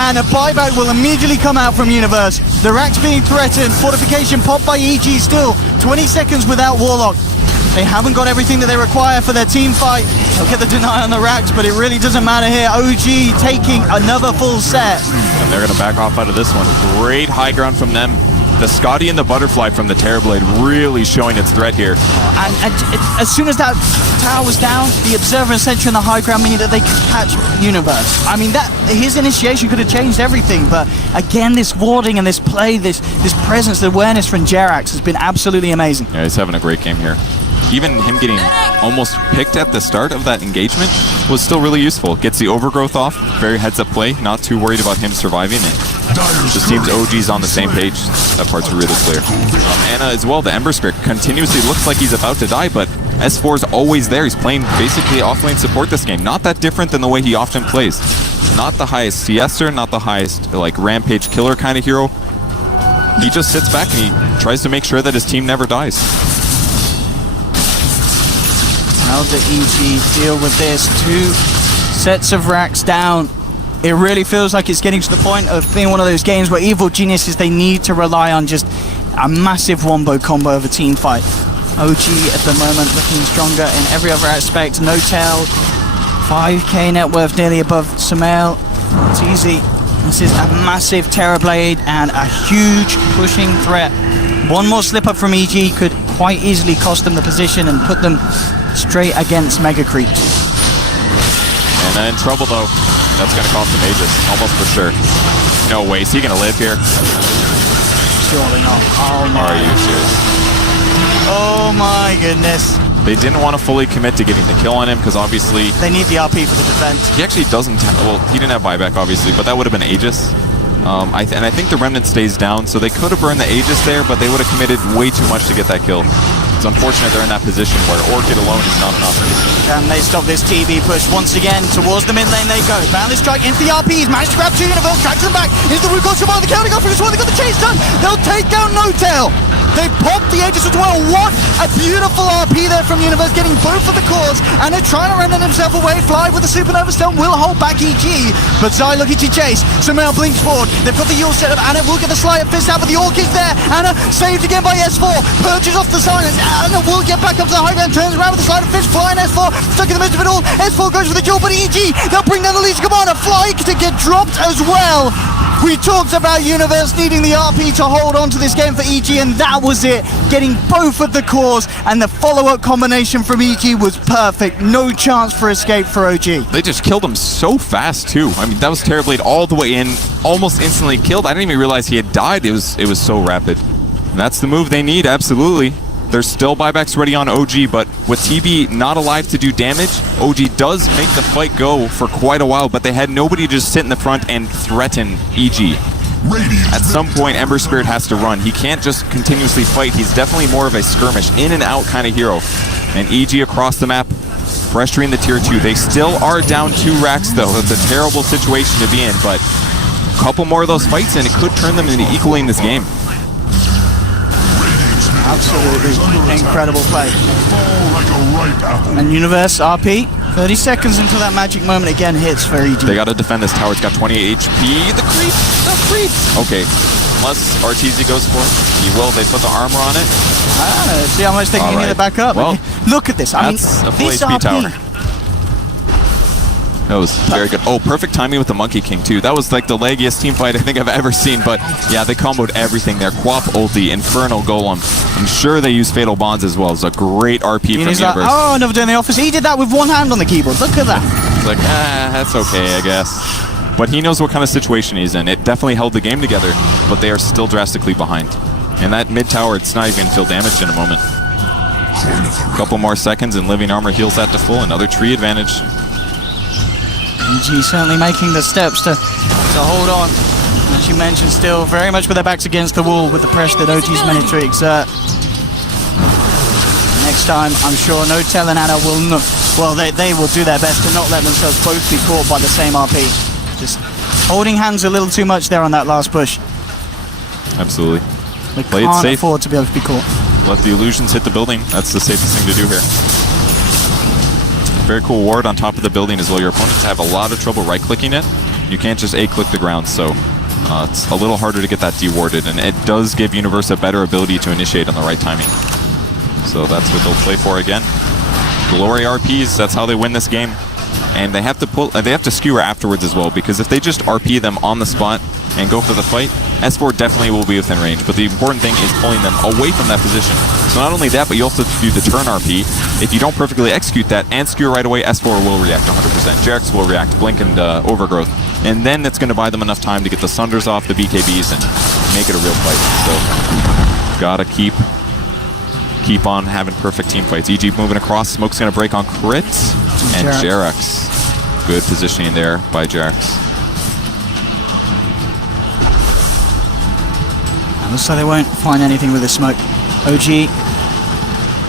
And a buyback will immediately come out from Universe. The racks being threatened. Fortification popped by EG still. 20 seconds without Warlock. They haven't got everything that they require for their team fight. They'll get the deny on the racks, but it really doesn't matter here. OG taking another full set. And they're going to back off out of this one. Great high ground from them. The Scotty and the Butterfly from the Terrorblade really showing its threat here. And as soon as that tower was down, the Observer and Sentry on the high ground meaning that they could catch Universe. I mean, that his initiation could have changed everything, but again, this warding and this play, this presence, the awareness from Jarax has been absolutely amazing. Yeah, he's having a great game here. Even him getting almost picked at the start of that engagement was still really useful. Gets the overgrowth off, very heads-up play, not too worried about him surviving, and just seems OG's on the same page. That part's really clear. Anna as well, the Ember Spirit, continuously looks like he's about to die, but S4's always there. He's playing basically off-lane support this game. Not that different than the way he often plays. Not the highest CSer, not the highest like rampage killer kind of hero. He just sits back and he tries to make sure that his team never dies. How did EG deal with this? 2 sets of racks down. It really feels like it's getting to the point of being one of those games where Evil Geniuses, they need to rely on just a massive wombo combo of a team fight. OG at the moment looking stronger in every other aspect. No-Tail, 5k net worth, nearly above Sumail. It's easy. This is a massive Terrorblade and a huge pushing threat. One more slip up from EG could quite easily cost them the position and put them straight against Mega Creeps. And in trouble though. That's going to cost him Aegis, almost for sure. No way, is he going to live here? Surely not. Oh my. Are you serious? Oh my goodness. They didn't want to fully commit to getting the kill on him because obviously... They need the RP for the defense. He actually doesn't... Well, he didn't have buyback obviously, but that would have been Aegis. And I think the Remnant stays down, so they could have burned the Aegis there, but they would have committed way too much to get that kill. It's unfortunate they're in that position where Orchid alone is not enough. Can they stop this TV push once again? Towards the mid lane they go. Boundless strike into the RPs. Managed to grab 2 Universe. Tracks them back. Into the root. Got survive the counter. Go for this one. They got the chase done. They'll take down No-Tail. They popped the Aegis as well. What a beautiful RP there from Universe, getting both of the cores, and they're trying to render himself away. Fly with the Supernova Stone will hold back EG, but Zai looking to chase. Sumail blinks forward. They've got the Yule set up. Anna will get the Slayer Fist out, but the Orc is there. Anna saved again by S4. Purges off the silence. Anna will get back up to the high ground, turns around with the Slider Fist, flying S4, stuck in the midst of it all. S4 goes for the duel, but EG, they'll bring down the Legion Commander. Fly to get dropped as well. We talked about Universe needing the RP to hold on to this game for EG, and that was it. Getting both of the cores, and the follow-up combination from EG was perfect. No chance for escape for OG. They just killed him so fast too. I mean, that was Terrorblade all the way in, almost instantly killed. I didn't even realize he had died. It was so rapid. And that's the move they need, absolutely. There's still buybacks ready on OG, but with TB not alive to do damage, OG does make the fight go for quite a while, but they had nobody to just sit in the front and threaten EG. At some point, Ember Spirit has to run. He can't just continuously fight. He's definitely more of a skirmish, in and out kind of hero. And EG across the map, pressuring the tier 2. They still are down 2 racks though. It's a terrible situation to be in, but a couple more of those fights and it could turn them into equaling this game. Absolutely incredible play. And Universe RP, 30 seconds until that magic moment again hits for EG. They gotta defend this tower. It's got 28 HP. The creep. Okay, unless RTZ goes for it, he will. They put the armor on it. See how much they can get it back up. Well, look at this. I mean, that's a full this HP RP. tower. That was very good. Oh, perfect timing with the Monkey King too. That was like the laggiest team fight I think I've ever seen, but yeah, they comboed everything there. Quap ulti, Infernal Golem. I'm sure they use Fatal Bonds as well. It's a great RP from Universe. Like, oh, another day in the office. He did that with one hand on the keyboard. Look at that. It's like, that's okay, I guess. But he knows what kind of situation he's in. It definitely held the game together, but they are still drastically behind. And that mid tower, it's not even going to feel damaged in a moment. A couple more seconds and Living Armor heals that to full. Another tree advantage. EG certainly making the steps to hold on. As you mentioned, still very much with their backs against the wall with the pressure that OG's managed to exert. Next time, I'm sure no telling Anna will not. Well, they will do their best to not let themselves both be caught by the same RP. Just holding hands a little too much there on that last push. Absolutely. They Play it can't safe. afford to be able to be caught. Let the illusions hit the building. That's the safest thing to do here. Very cool ward on top of the building as well. Your opponents have a lot of trouble right-clicking it. You can't just A-click the ground, so it's a little harder to get that dewarded, and it does give Universe a better ability to initiate on the right timing. So that's what they'll play for again. Glory RPs, that's how they win this game. And they have to skewer afterwards as well, because if they just RP them on the spot and go for the fight, S4 definitely will be within range, but the important thing is pulling them away from that position. So not only that, but you also have to do the turn RP. If you don't perfectly execute that and skewer right away, S4 will react 100%. Jerax will react, Blink and Overgrowth. And then it's going to buy them enough time to get the Sunders off the BKBs and make it a real fight. So gotta keep on having perfect team fights. EG moving across, Smoke's going to break on Crit, and Jerax. Good positioning there by Jerax. Looks like they won't find anything with this smoke. OG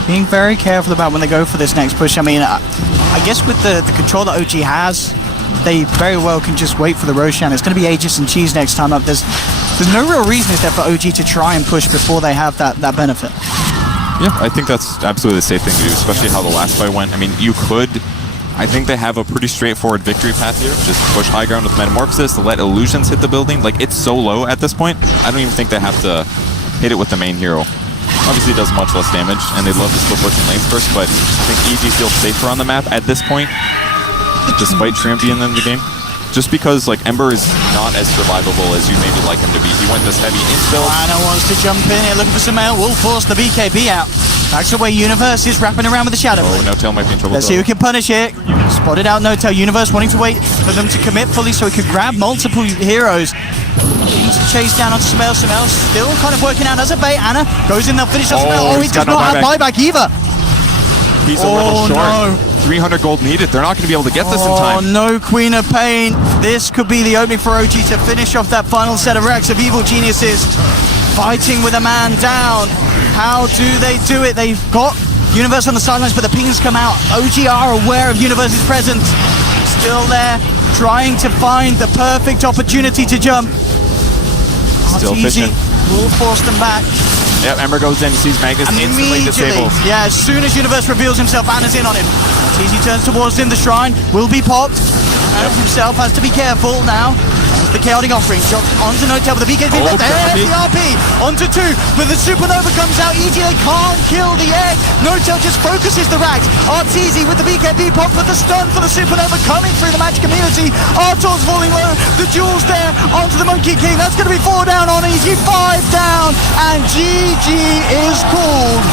being very careful about when they go for this next push. I mean, I guess with the control that OG has, they very well can just wait for the Roshan. It's going to be Aegis and Cheese next time up. There's no real reason is there for OG to try and push before they have that benefit. Yeah, I think that's absolutely the safe thing to do, especially how the last fight went. I mean, you could... I think they have a pretty straightforward victory path here. Just push high ground with Metamorphosis, let illusions hit the building. Like, it's so low at this point, I don't even think they have to hit it with the main hero. Obviously, it does much less damage, and they'd love to split push in lanes first, but I think EG feels safer on the map at this point, despite Shrimp being in the game. Just because, like, Ember is not as survivable as you maybe like him to be. He went this heavy infill. Anna wants to jump in here, looking for some mail. Will force the BKB out. Backs away, Universe is wrapping around with the Shadow. Oh, No-Tail might be in trouble. Let's see who can punish it. Spotted out No-Tail. Universe wanting to wait for them to commit fully so he could grab multiple heroes. Needs to chase down onto Sumail. Sumail still kind of working out as a bait. Anna goes in, they'll finish off Sumail. Oh, he does not have buyback either. He's a little short. 300 gold needed. They're not going to be able to get this in time. Oh, no Queen of Pain. This could be the opening for OG to finish off that final set of racks of Evil Geniuses. Fighting with a man down. How do they do it? They've got Universe on the sidelines, but the pings come out. OG are aware of Universe's presence. Still there, trying to find the perfect opportunity to jump. Still RTZ fishing. will force them back. Yep, Ember goes in, sees Magnus instantly disabled. Yeah, as soon as Universe reveals himself, Anna's in on him. As he turns towards him, the shrine will be popped. Anna himself has to be careful now. As the chaotic offering dropped onto Notel with the BKB. Oh, There's the RP onto 2, but the supernova comes out. EG, they can't kill the egg. Notel just focuses the racks. Arteezy with the BKB pop, but the stun for the supernova coming through the match community. Artor's falling low. The jewels there onto the Monkey King. That's going to be 4 down on EG, 5 down, and GG is called.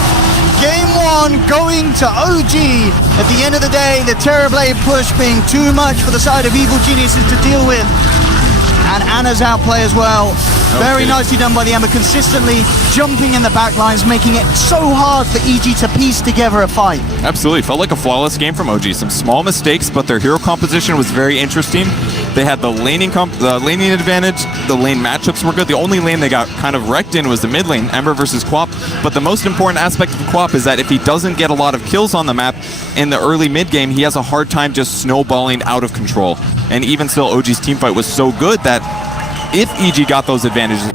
Game 1 going to OG. At the end of the day, the Terrorblade push being too much for the side of Evil Geniuses to deal with. And Anna's outplay as well. Very nicely done by the Ember, consistently jumping in the back lines, making it so hard for EG to piece together a fight. Absolutely, felt like a flawless game from OG. Some small mistakes, but their hero composition was very interesting. They had the laning advantage, the lane matchups were good. The only lane they got kind of wrecked in was the mid lane, Ember versus Quap. But the most important aspect of Quap is that if he doesn't get a lot of kills on the map in the early mid game, he has a hard time just snowballing out of control. And even still, OG's teamfight was so good that if EG got those advantages,